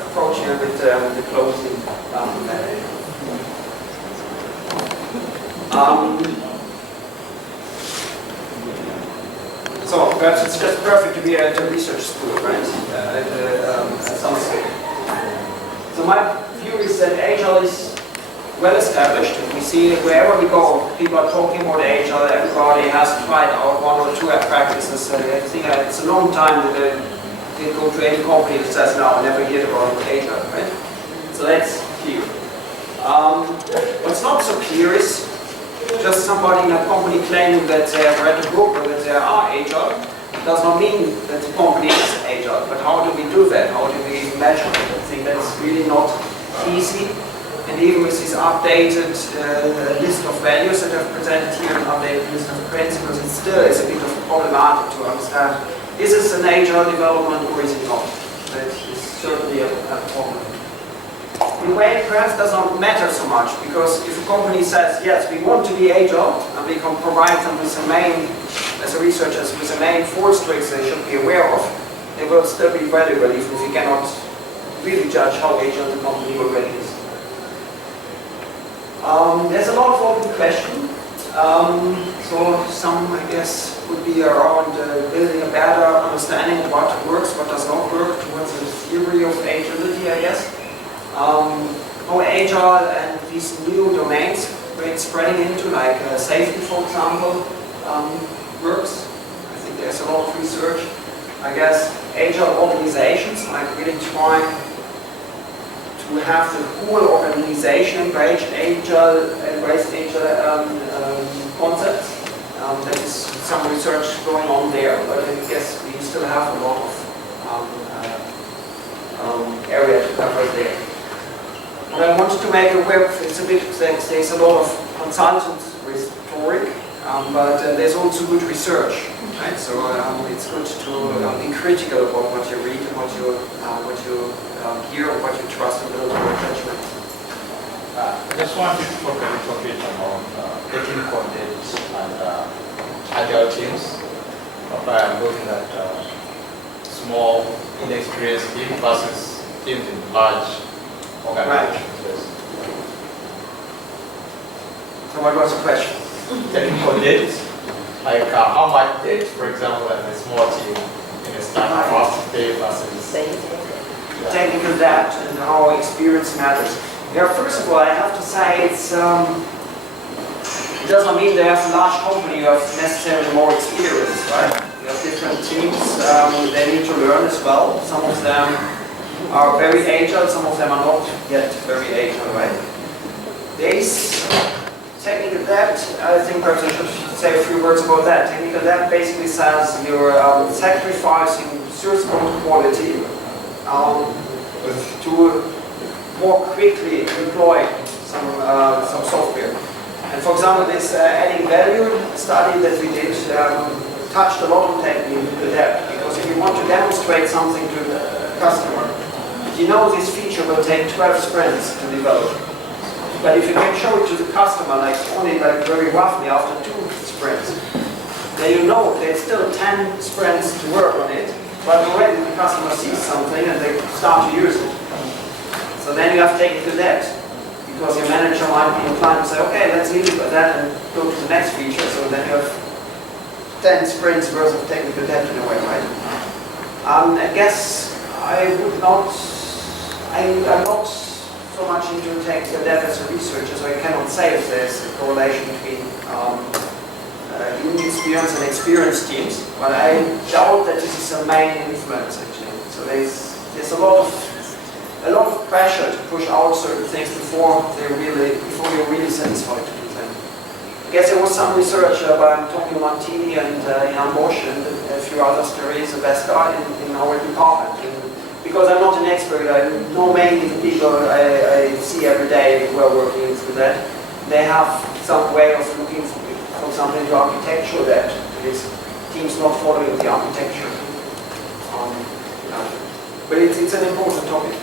approaching with the closing. So perhaps it's just perfect to be at a research school, right? At some scale. So my view is that Agile is well established. We see it wherever we go. People are talking about Agile. Everybody has tried out one or two practices. I think it's a long time that they go to any company that says, no, I never heard about Agile, right? So that's clear. What's not so clear is just somebody in a company claiming that they have read a book or that they are Agile. It does not mean that the company is Agile. But how do we do that? How do we measure it? I think that's really not easy. And even with this updated list of values that I've presented here, an updated list of principles, it still is a bit of problematic to understand. Is this an Agile development or is it not? That is certainly a problem. In a way, it perhaps does not matter so much, because if a company says, yes, we want to be Agile, and we can provide them with the main, as a researcher, with the main 4 strengths they should be aware of, they will still be valuable, even if you cannot really judge how Agile the company already is. There's a lot of open questions. So some, I guess, would be around building a better understanding of what works, what does not work, towards the theory of agility, I guess. How Agile and these new domains where it's spreading into, like safety, for example, works. I think there's a lot of research. I guess Agile organizations, like really trying to have the whole organization embrace Agile concepts. There is some research going on there, but I guess we still have a lot of area to cover there. What I wanted to make aware of, it's a bit, there's a lot of consultant rhetoric, but there's also good research, right? So it's good to be critical about what you read and what you hear or what you trust and build your judgment. I just wanted to talk a little bit about technical debts and agile teams. I'm looking at small, inexperienced teams versus teams in large organizations. Right. So what was the question? Technical debt, like how much debt, for example, in a small team in a startup has to pay versus technical debt and how experience matters. Yeah, first of all, I have to say it doesn't mean they have a large company of necessarily more experience, right? We have different teams, they need to learn as well. Some of them are very agile, some of them are not yet very agile, right? There's technical debt, I think perhaps I should say a few words about that. Technical debt basically says you're sacrificing certain quality to more quickly deploy some software. And for example, this adding value study that we did touched a lot on technical debt, because if you want to demonstrate something to the customer, you know this feature will take 12 sprints to develop. But if you can show it to the customer, like only like very roughly after 2 sprints, then you know there's still 10 sprints to work on it, but already the customer sees something and they start to use it. So then you have technical debt, because your manager might be inclined to say, okay, let's leave it at that and go to the next feature. So then you have 10 sprints worth of technical debt in a way, right? I guess I'm not so much into technical debt as a researcher, so I cannot say if there's a correlation between inexperienced and experienced teams, but I doubt that this is a main influence actually. So there's a lot of pressure to push out certain things before you're really satisfied with them. I guess there was some research by Antonio Mantini and Jan Bosch and a few others. There is a best guy in our department. And because I'm not an expert, I know mainly the people I see every day who are working with that. They have some way of looking for example, into architectural debt. These teams not following the architecture. But it's an important topic.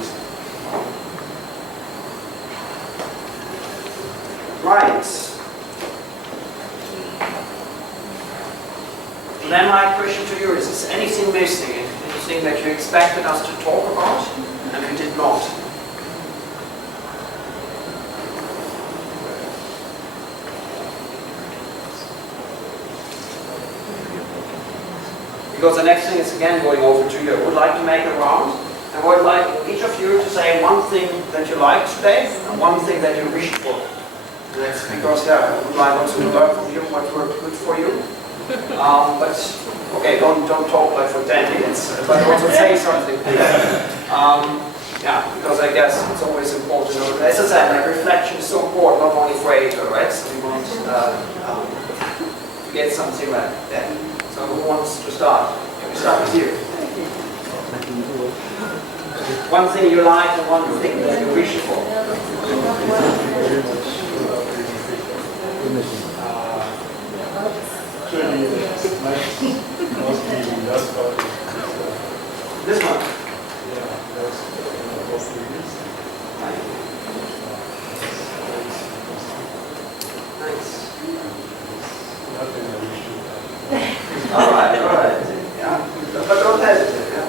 Right. Then my question to you is anything missing? Anything that you expected us to talk about and we did not? Because the next thing is again going over to you. I would like to make a round. I would like each of you to say one thing that you liked today and one thing that you wished for. That's because I would like also to learn from you what worked good for you. But okay, don't talk like for 10 minutes, but also say something. Yeah, because I guess it's always important. As I said, like reflection is so important, not only for HR, right? So we want to get something like that. So who wants to start? Can we start with you? One thing you like and one thing that you wish for. This one? Nice. All right. Yeah. But don't hesitate. Yeah.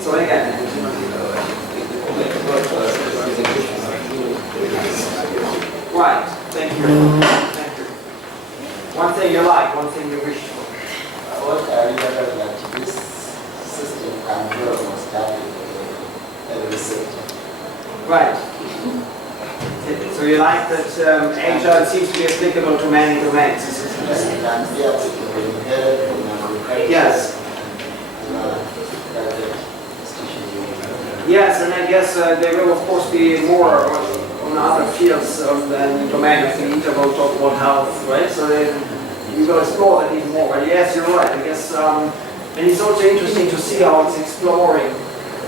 So again, right, thank you. One thing you like, one thing you wish for. What I realized that this system can grow almost every sector. Right. So you like that HR seems to be applicable to many domains. Yes. Yes, and I guess there will of course be more on other fields than the domain of the ITER will talk about health, right? So you will explore that even more. But yes, you're right. I guess, and it's also interesting to see how it's exploring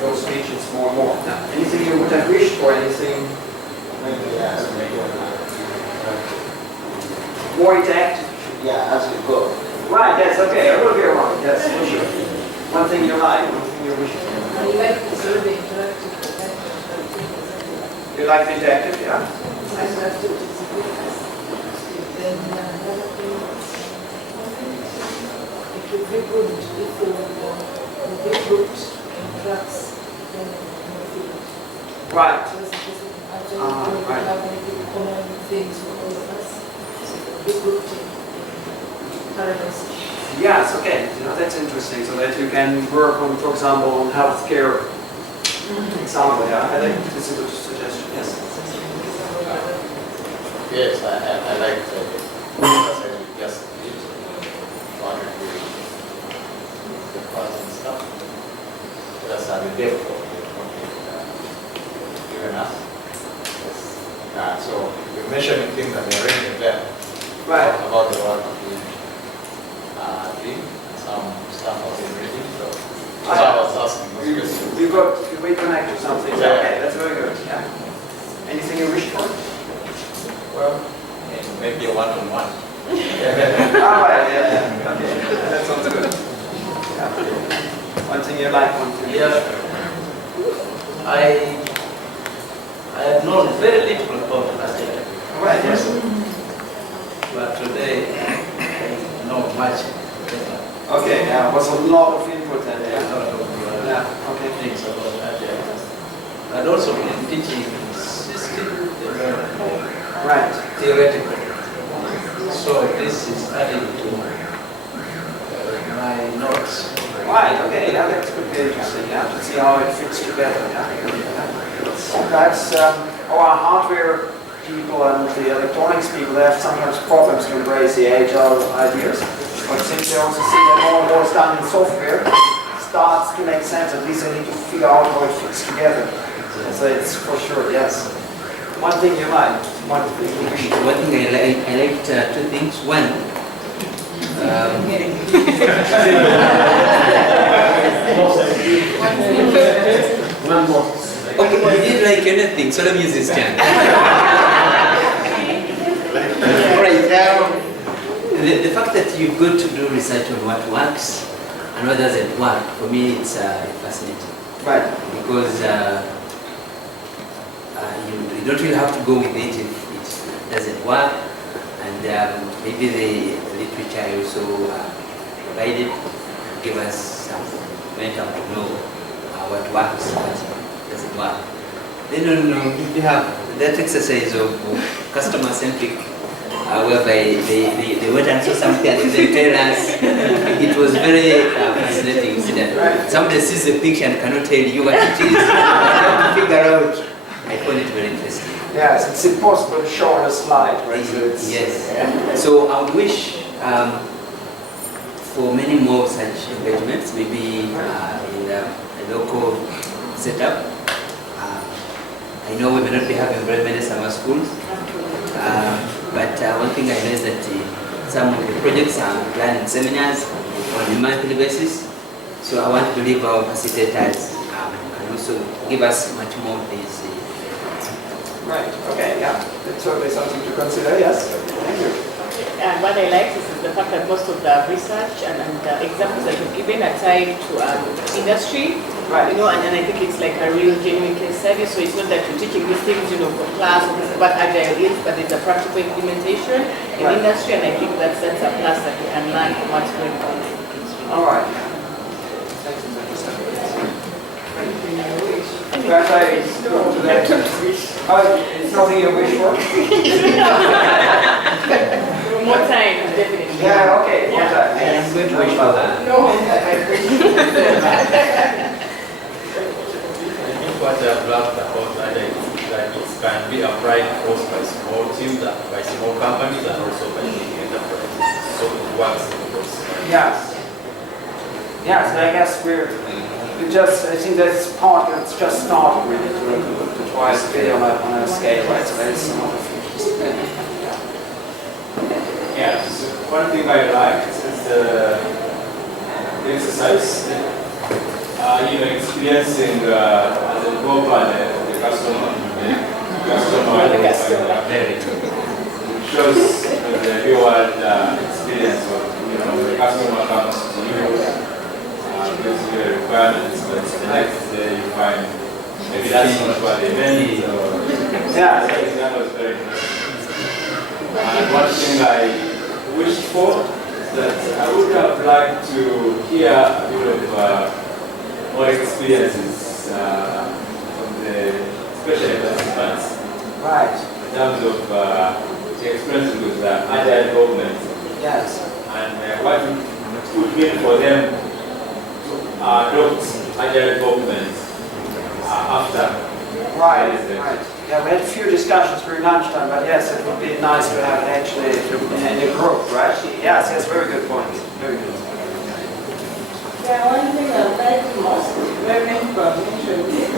those regions more and more. Yeah. Anything you would have wished for? Anything? More interactive? Yeah, as we go. Right, yes, okay, I will be around, yes, for sure. One thing you like, one thing you wish for. I like the survey interactive. You like the interactive, yeah? I like to disagree. Then another thing it would be good if the big group interacts in the field. Right. Right. Have maybe common things for all of us. So big group team in paradise. Yes, okay, that's interesting, so that you can work on, for example, on healthcare example, yeah, I think this is a good suggestion, yes. Yes, I like the just wanted to the cost and stuff. That's how we did given us. Yes. So you mentioned things that they're already there. Right. About the work of the team, some stuff was in reading, so that's why I was asking those questions. You got to reconnect or something, Yeah. okay, that's very good, yeah. Anything you wish for? Well, maybe a one-on-one. Ah, right, yeah, okay, that sounds good. Yeah. One thing you like, one thing. Yeah. I have known very little about Australia. Right, yes. But today I know much better. Okay, yeah, was a lot of input in there. A lot of Yeah, okay. things about Australia. And also in teaching system development, Right. theoretical. So this is adding to my notes. Right, okay, yeah, that could be interesting, yeah, to see how it fits together, yeah. Perhaps our hardware people and the electronics people, they have sometimes problems to embrace the agile ideas. But since they also see that more and more is done in software, it starts to make sense, at least they need to figure out how it fits together. So it's for sure, yes. One thing you like, one thing you wish. One thing I liked two things. One, One more. okay, you didn't like anything, so let me use this chance. Right, the fact that you go to do research on what works and what doesn't work, for me it's fascinating. Right. Because you don't really have to go with it if it doesn't work, and maybe the literature also provided give us some momentum to know what works, what doesn't work. Then we have that exercise of customer-centric, whereby they went and saw something and they tell us. It was very fascinating incident. Somebody sees the picture and cannot tell you what it is. You have to figure out. I found it very interesting. Yes, it's impossible to show on a slide, right? So it's, yes. So I would wish for many more such engagements, maybe in a local setup. I know we may not be having very many summer schools, but one thing I know is that some of the projects are running seminars on a monthly basis. So I want to leave our facilitators and also give us much more of these. Right, okay, yeah. That's certainly something to consider, yes. Thank you. And what I like is the fact that most of the research and examples that you've given are tied to industry. Right. You know, and I think it's like a real genuine case study. So it's not that you're teaching these things, you know, for class or what agile is, but it's a practical implementation in industry, and I think that's a plus that we can learn from what's going on. All right. Perhaps I go to that. It's nothing you wish for? More time, definitely. Yeah, okay, more time. I am going to wish for that. No. What I've loved about Agile is that it can be applied both by small teams, by small companies, and also by big enterprises. So it works in both sides. Yes. Yes, and I guess I think that's part that's just started really to try to video on a scale, right? So there's some other features. Yeah, so one thing I liked is the exercise, experiencing the proper the customer, it shows the real world experience of the customer comes to you, gives you the requirements, but the next day you find maybe that's not what they meant, or yeah, that was very interesting. And one thing I wished for is that I would have liked to hear a bit of more experiences from the special participants. right. In terms of the experience with agile development. Yes. And what would mean for them to adopt agile development after. Right. Yeah, we had a few discussions during lunchtime, but yes, it would be nice to have it actually in a group, right? Yes, very good point. Very good. Yeah, one thing I liked most learning from introducing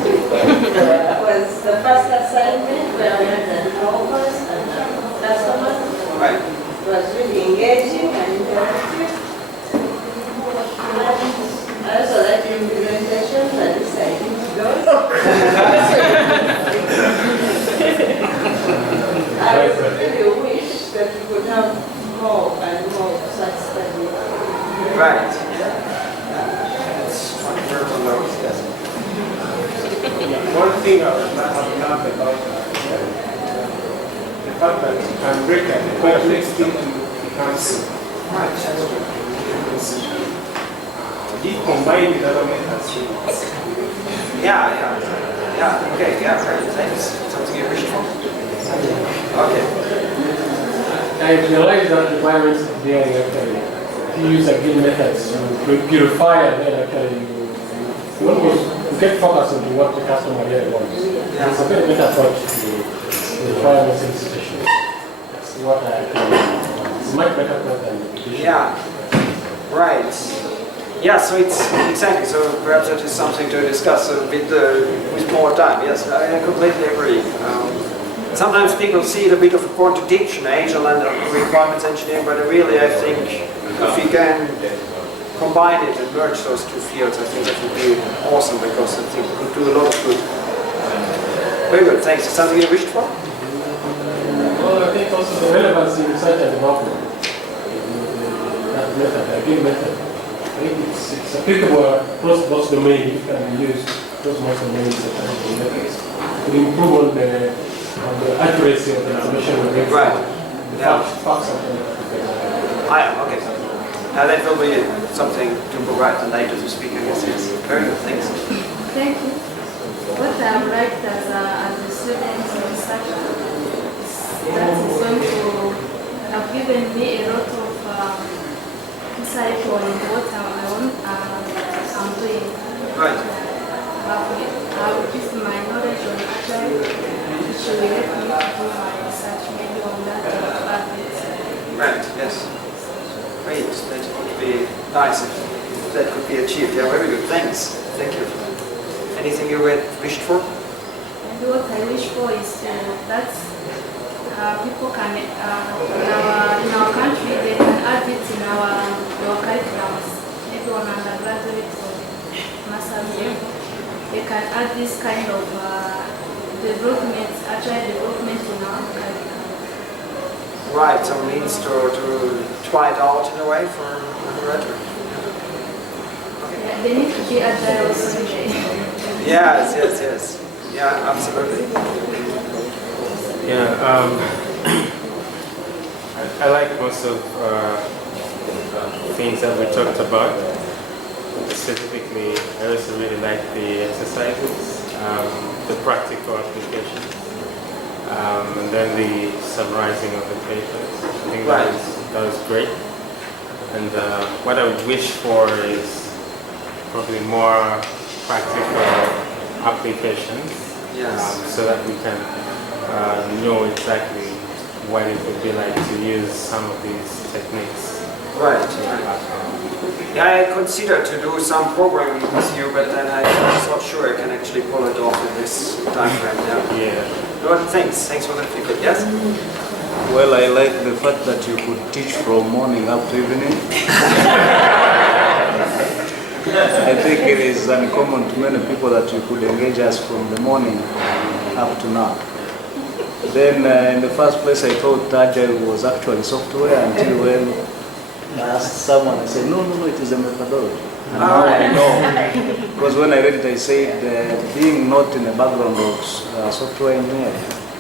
was the first assignment where we had the developers and the customers. Right. It was really engaging and interactive. I also like the implementation, but this I didn't go. I really wish that we could have more and more such studies. Right. That's one word on those, yes. One thing I have learned about the fact that you can break a complex thing to council. He combined with other methods. Yeah, okay, yeah, great, thanks. Something you wish for? Okay. I realized that requirements of being actually, if you use agile methods to purify and then actually you get focused on what the customer really wants. It's a very better approach to the requirements institution. That's what I think. It's much better approach than Yeah, right. Yeah, so it's exactly, so perhaps that is something to discuss a bit with more time. Yes, I completely agree. Sometimes people see it a bit of a contradiction, agile and requirements engineering, but really I think if we can combine it and merge those two fields, I think that would be awesome because I think it could do a lot of good. Very good, thanks. Is something you wished for? Well, I think also the relevance in research and development. That method, the agile method. I think it's applicable across most domains. It can be used across most domains to improve on the accuracy of the information we get. Right. Yeah. Facts Okay. That will be something to provide the later to speak, I guess. Yes. Very good, thanks. Thank you. What I've liked as a student researcher is that it's going to have given me a lot of insight on what I'm doing. Right. I'll give my knowledge on agile, which will help me to do my research maybe on that aspect. Right, yes. Great, that would be nice if that could be achieved. Yeah, very good, thanks. Thank you. Anything you wished for? And what I wish for is that people can, in our country, they can add it in our curriculums. Maybe on undergraduate or master's year, they can add this kind of development, agile development in our curriculum. Right, so it means to try it out in a way for undergraduate. Yeah, they need to be agile also in the Yes. Yeah, absolutely. Yeah, I like most of things that we talked about. Specifically, I also really like the exercises, the practical applications, and then the summarizing of the papers. I think that was great. And what I would wish for is probably more practical applications, so that we can know exactly what it would be like to use some of these techniques. Right. Yeah, I considered to do some programming with you, but then I was not sure I can actually pull it off in this time frame now. Yeah. Good, thanks for the feedback. Yes? Well, I like the fact that you could teach from morning up to evening. I think it is uncommon to many people that you could engage us from the morning up to now. Then in the first place I thought Agile was actually software until when I asked someone, I said, no, it is a methodology. And now I know. Because when I read it I said, being not in a background of software engineering,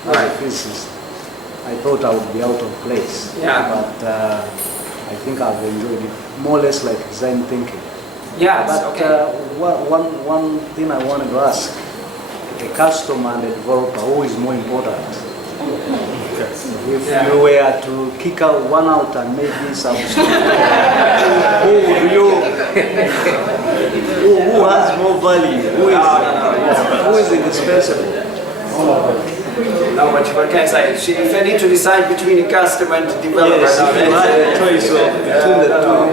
as a physicist, I thought I would be out of place. Yeah. But I think I've enjoyed it, more or less like design thinking. Yeah, but one thing I wanted to ask, a customer and a developer, who is more important? If you were to kick out one out and maybe some who would you who has more value? Who is indispensable? No, what can I say? If I need to decide between a customer and the developer, Yes, now, if you had a choice between the two,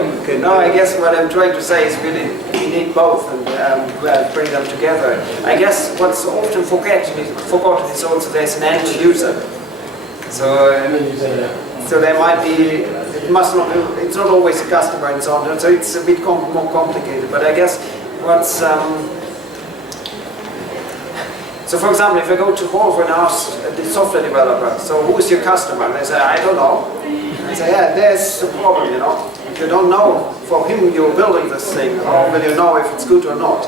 you can no, I guess what I'm trying to say is really we need both and bring them together. I guess what's often forgotten is also there's an end user. So there might be, it's not always a customer and so on. So it's a bit more complicated. But I guess what's so for example, if I go to Volvo and ask the software developer, so who is your customer? And they say, I don't know. I say, yeah, there's a problem, you know. If you don't know for whom you're building this thing, how will you know if it's good or not?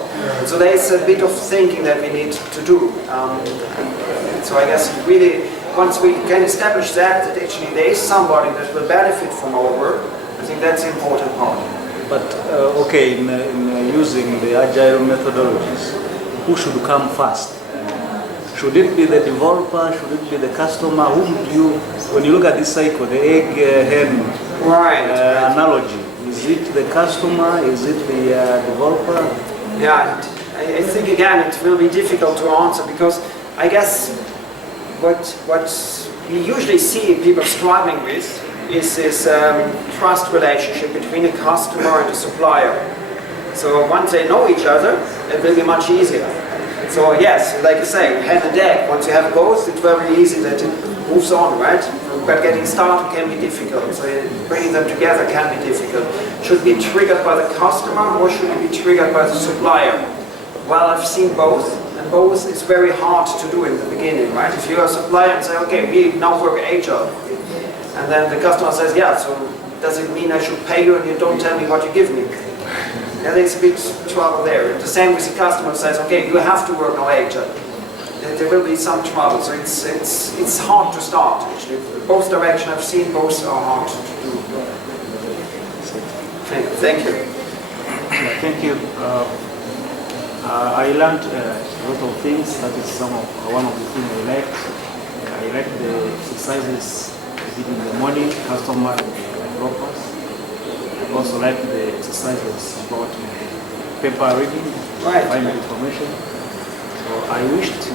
So there's a bit of thinking that we need to do. So I guess really, once we can establish that actually there is somebody that will benefit from our work, I think that's the important part. But okay, in using the agile methodologies, who should come first? Should it be the developer? Should it be the customer? Whom do you, when you look at this cycle, the egg hen analogy, is it the customer? Is it the developer? Yeah, I think again it will be difficult to answer because I guess what we usually see people struggling with is this trust relationship between a customer and a supplier. So once they know each other, it will be much easier. So yes, like you say, hand and egg, once you have both, it's very easy that it moves on, right? But getting started can be difficult, so bringing them together can be difficult. Should it be triggered by the customer or should it be triggered by the supplier? Well, I've seen both, and both is very hard to do in the beginning, right? If you're a supplier and say, okay, we now work agile, and then the customer says, yeah, so does it mean I should pay you and you don't tell me what you give me? Yeah, there's a bit trouble there. The same with the customer says, okay, you have to work now agile. There will be some trouble, so it's hard to start actually. Both directions I've seen, both are hard to do. Thank you. Thank you. I learned a lot of things. That is one of the things I liked. I liked the exercises I did in the morning, customer and developers. I also like the exercises about paper reading, find information. So I wish to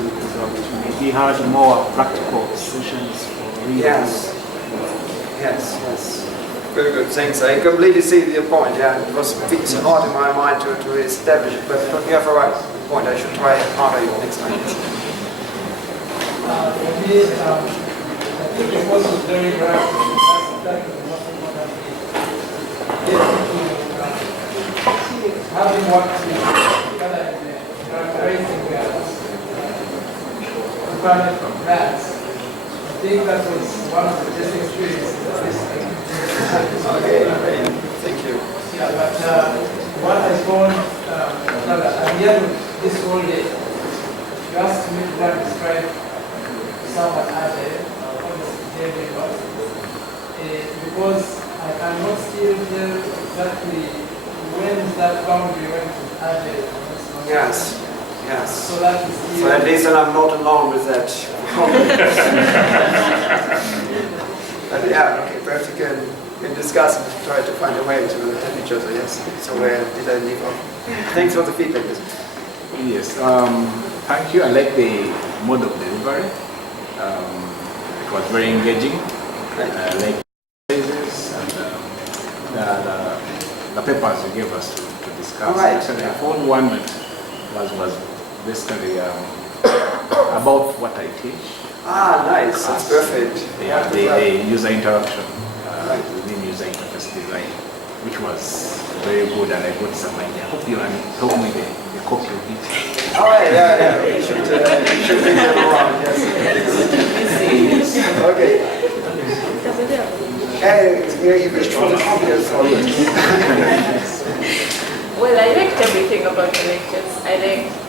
maybe have more practical sessions for reading. Yes. Very good, thanks. I completely see your point. Yeah, it was a bit hard in my mind to establish it, but you have a right point. I should try harder next time. For me, I think it was very right. Having worked together in the characterizing requirement from grants, I think that was one of the best experiences of this thing. Okay, thank you. Yeah, but what I found, I'm here this whole day, you asked me to describe someone agile, what is David was, because I cannot still tell exactly when that boundary went to agile. Yes. So that is so at least I'm not alone with that. But yeah, okay, perhaps you can discuss and try to find a way to help each other, yes. So where did I leave off? Thanks for the feedback. Yes, thank you. I like the mode of delivery. It was very engaging. I like phrases and the papers you gave us to discuss. Actually, I found one that was basically about what I teach. Ah, nice. That's perfect. Yeah, the user interaction within user interface design, which was very good, and I got some idea. I hope you can help me the copy of it. Oh, yeah. You should bring them around, yes. Okay. You wished for the copy as well. Well, I liked everything about the lectures. I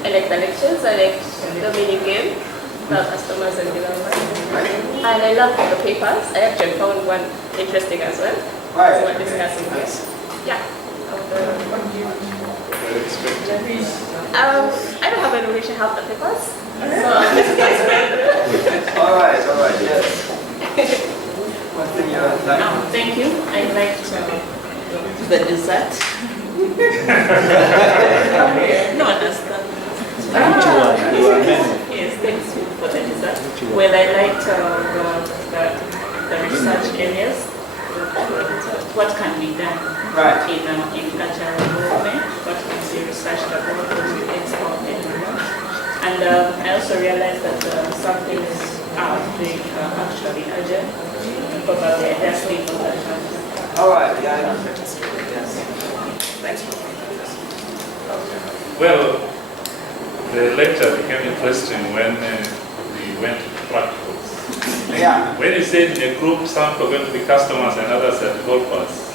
like the lectures, I liked the mini game about customers and developers. And I love the papers. I actually found one interesting as well. So we're discussing this. Yeah. I don't have any relation to help the papers. So Alright, yes. What thing you like? Thank you. I liked the dessert. No, understand. Yes, thanks for the dessert. Well, I liked the research areas. What can be done in cultural development? What can be researched about? What can be explored? And I also realized that some things are doing actually urgent. Probably I just leave on that. All right, yeah, yes. Thanks for Well, the lecture became interesting when we went to practicals. Yeah. When you said in a group some were going to be customers and others are developers,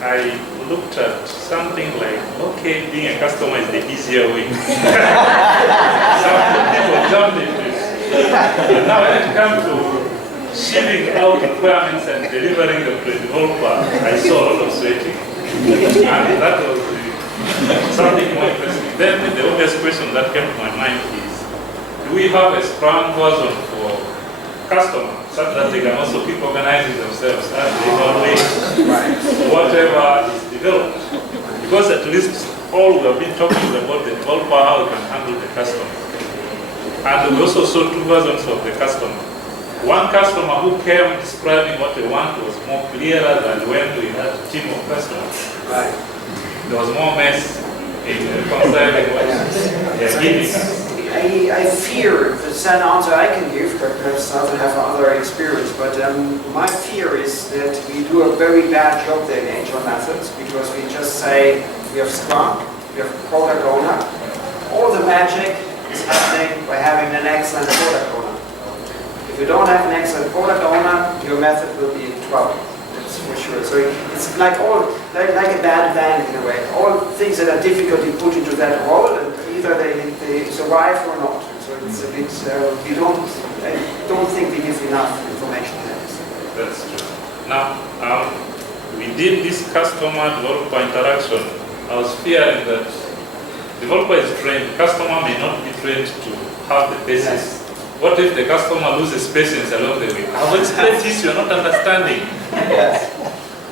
I looked at something like, okay, being a customer is the easier way. Some people jumped into it. And now when it comes to shipping out requirements and delivering them to a developer, I saw a lot of sweating. And that was something more interesting. Then the obvious question that came to my mind is, do we have a Scrum version for customers such that they can also keep organizing themselves as they evaluate whatever is developed? Because at least all we have been talking about the developer, how we can handle the customer. And we also saw two versions of the customer. One customer who came describing what they want was more clearer than when we had a team of customers. There was more mess in reconciling what they are giving us. I fear that's an answer I can give, but perhaps others have other experience. But my fear is that we do a very bad job there in Agile methods, because we just say we have Scrum, we have product owner. All the magic is happening by having an excellent product owner. If you don't have an excellent product owner, your method will be in trouble. That's for sure. So it's like a bad band in a way. All things that are difficult you put into that role, and either they survive or not. So it's a bit. I don't think we give enough information on that. That's true. Now, we did this customer-developer interaction. I was fearing that developer is trained, customer may not be trained to have the basis. What if the customer loses patience along the way? I've explained this, you're not understanding. Yes.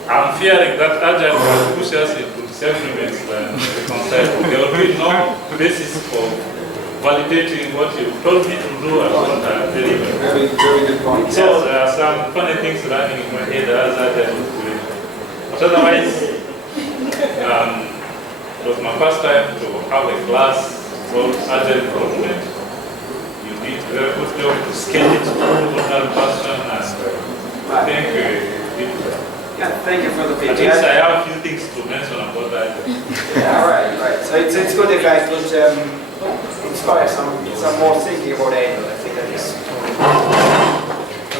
I'm fearing that Agile will push us into disagreements and reconcile. There will be no basis for validating what you told me to do and what I delivered. Very good point. So there are some funny things running in my head as Agile was doing. But otherwise, it was my first time to have a class called Agile Development. You did a very good job to scale it to an ordinary person, and I think yeah, thank you for the at feedback. least I have a few things to mention about that. Yeah, right. So it's good if I could inspire some more thinking about Agile. I think that is.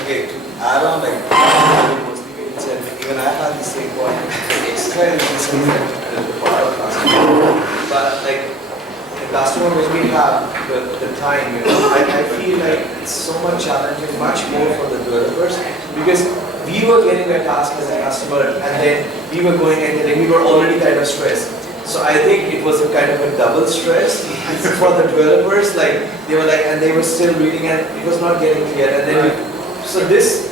Okay, I don't like even I had the same point. It's kind of different but like the customer when we have the time, I feel like it's so much challenging, much more for the developers, because we were getting a task as a customer and then we were going and then we were already kind of stressed. So I think it was a kind of a double stress for the developers, like they were like, and they were still reading and it was not getting clear. And then so this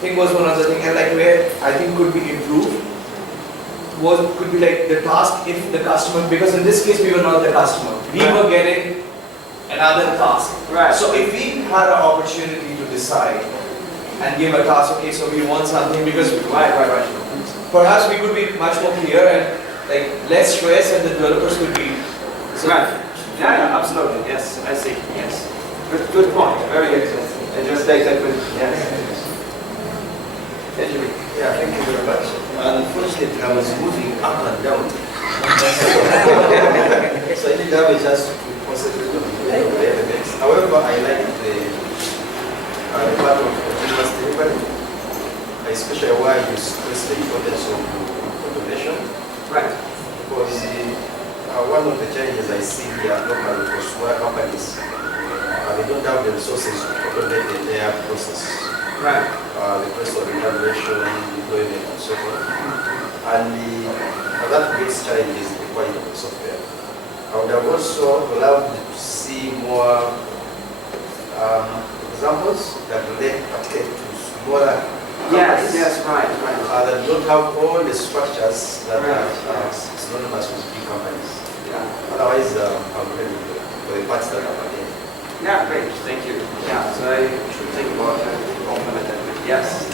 thing was one of the things, and like where I think could be improved could be like the task if the customer, because in this case we were not the customer, we were getting another task. Right. So if we had an opportunity to decide and give a task, okay, so we want something, because right. Perhaps we could be much more clear and like less stress, and the developers could be. So right. Yeah, absolutely. Yes, I see. Yes. Good point. Very good. I just take that with yes. Yeah, thank you very much. Unfortunately, I was moving up and down. So I think that was just to concentrate on the evidence. However, I like the part of continuous delivery, especially why you stress the importance of automation. Right. Because one of the challenges I see here locally for small companies, they don't have the resources to automate the entire process. Right. The process of evaluation, deployment, and so forth. And that creates challenges in the quality of the software. I would have also loved to see more examples that relate particularly to small have all the structures that are synonymous with big companies. Yeah. Otherwise, I'm really for the parts that are there. Yeah, great, thank you. Yeah, so I should think about complement that with yes.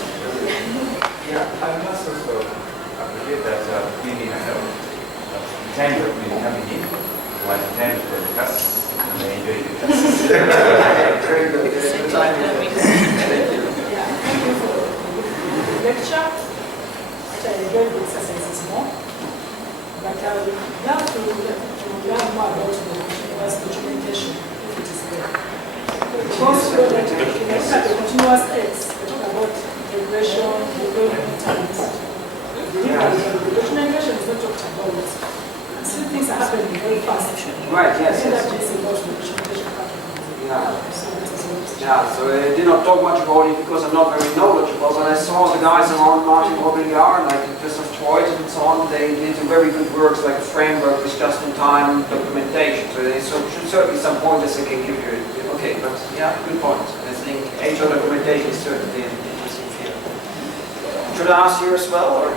Yeah, I must also appreciate that being in time of being coming in, one time for the classes, and I enjoy the classes. Very good. Good time. Thank you. Yeah, thank you for the lecture. Actually, I enjoyed the exercises more. But I would love to learn more about the continuous documentation, if it is there. Because when we look at the continuous X, we talk about regression, development, and the documentation is not talked about. Still things are happening very fast. Right, yes, And yes. that is about the documentation part. Yeah. So that is what Yeah, so I did not talk much about it because I'm not very knowledgeable, but I saw the guys around Martin Mobiliar, like Christoph Troit and so on, they did some very good works, like a framework with just-in-time documentation. So there should certainly some pointers I can give you. Okay, but yeah, good point. I think HR documentation is certainly an interesting field. Should I ask you as well, or?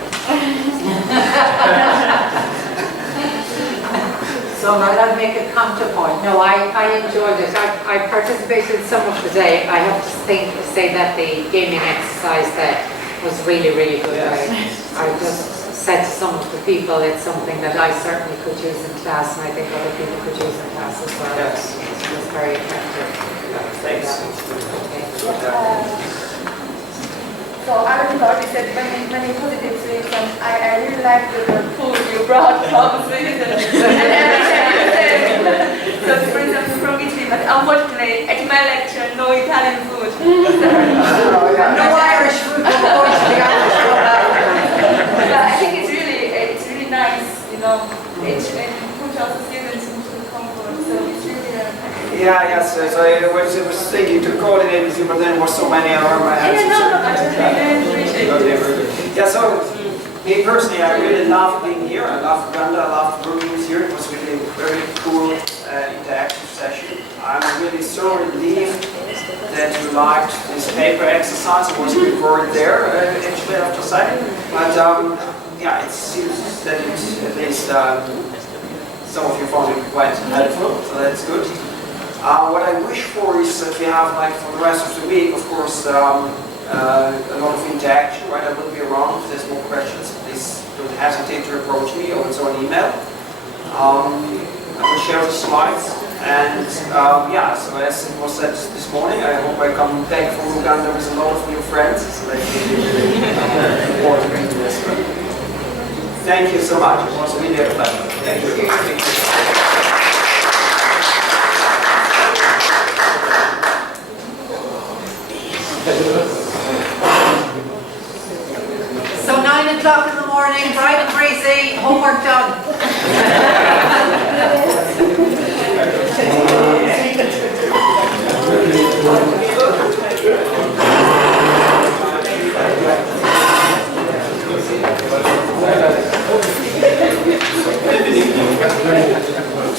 So I'll make a counterpoint. No, I enjoyed it. I participated in some of the day. I have to say that the gaming exercise that was really, really good. Yes. I just said to some of the people it's something that I certainly could use in class, and I think other people could use in class as well. Yes. It was very effective. Thanks. So I would notice that many positive things, and I really like the food you brought from Sweden and everything you said. So for example from Italy, but unfortunately at my lecture no Italian food. No Irish food, but going to the Irish food. But I think it's really nice, you know. It puts also students into comfort. So it's really Yeah, yes, so I was thinking to coordinate with you, but then there were so many around my hands. Yeah, so me personally, I really loved being here. I loved Uganda, I loved working with you. It was really a very cool interactive session. I'm really so relieved that you liked this paper exercise. I was a bit worried there, actually, I have to say. But yeah, it seems that it, at least some of you found it quite helpful, so that's good. What I wish for is that we have, like, for the rest of the week, of course, a lot of interaction, right? I will be around. If there's more questions, please don't hesitate to approach me or it's on email. I will share the slides. And yeah, so as it was said this morning, I hope I come back from Uganda with a lot of new friends. So that can be really important to this. Thank you so much. It was really a pleasure. Thank you. So 9 o'clock in the morning, bright and breezy, homework done.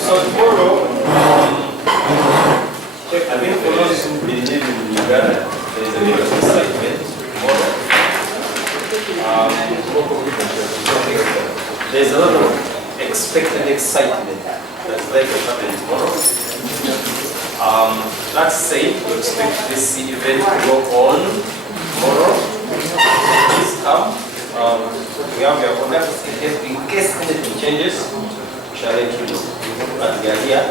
So tomorrow, I think for those who believe in Uganda, there is a bit of excitement tomorrow. There's a lot of expected excitement that's likely to happen tomorrow. That said, we expect this event to go on tomorrow. Please come. We have your contacts in case anything changes. We shall let you know. But we are here.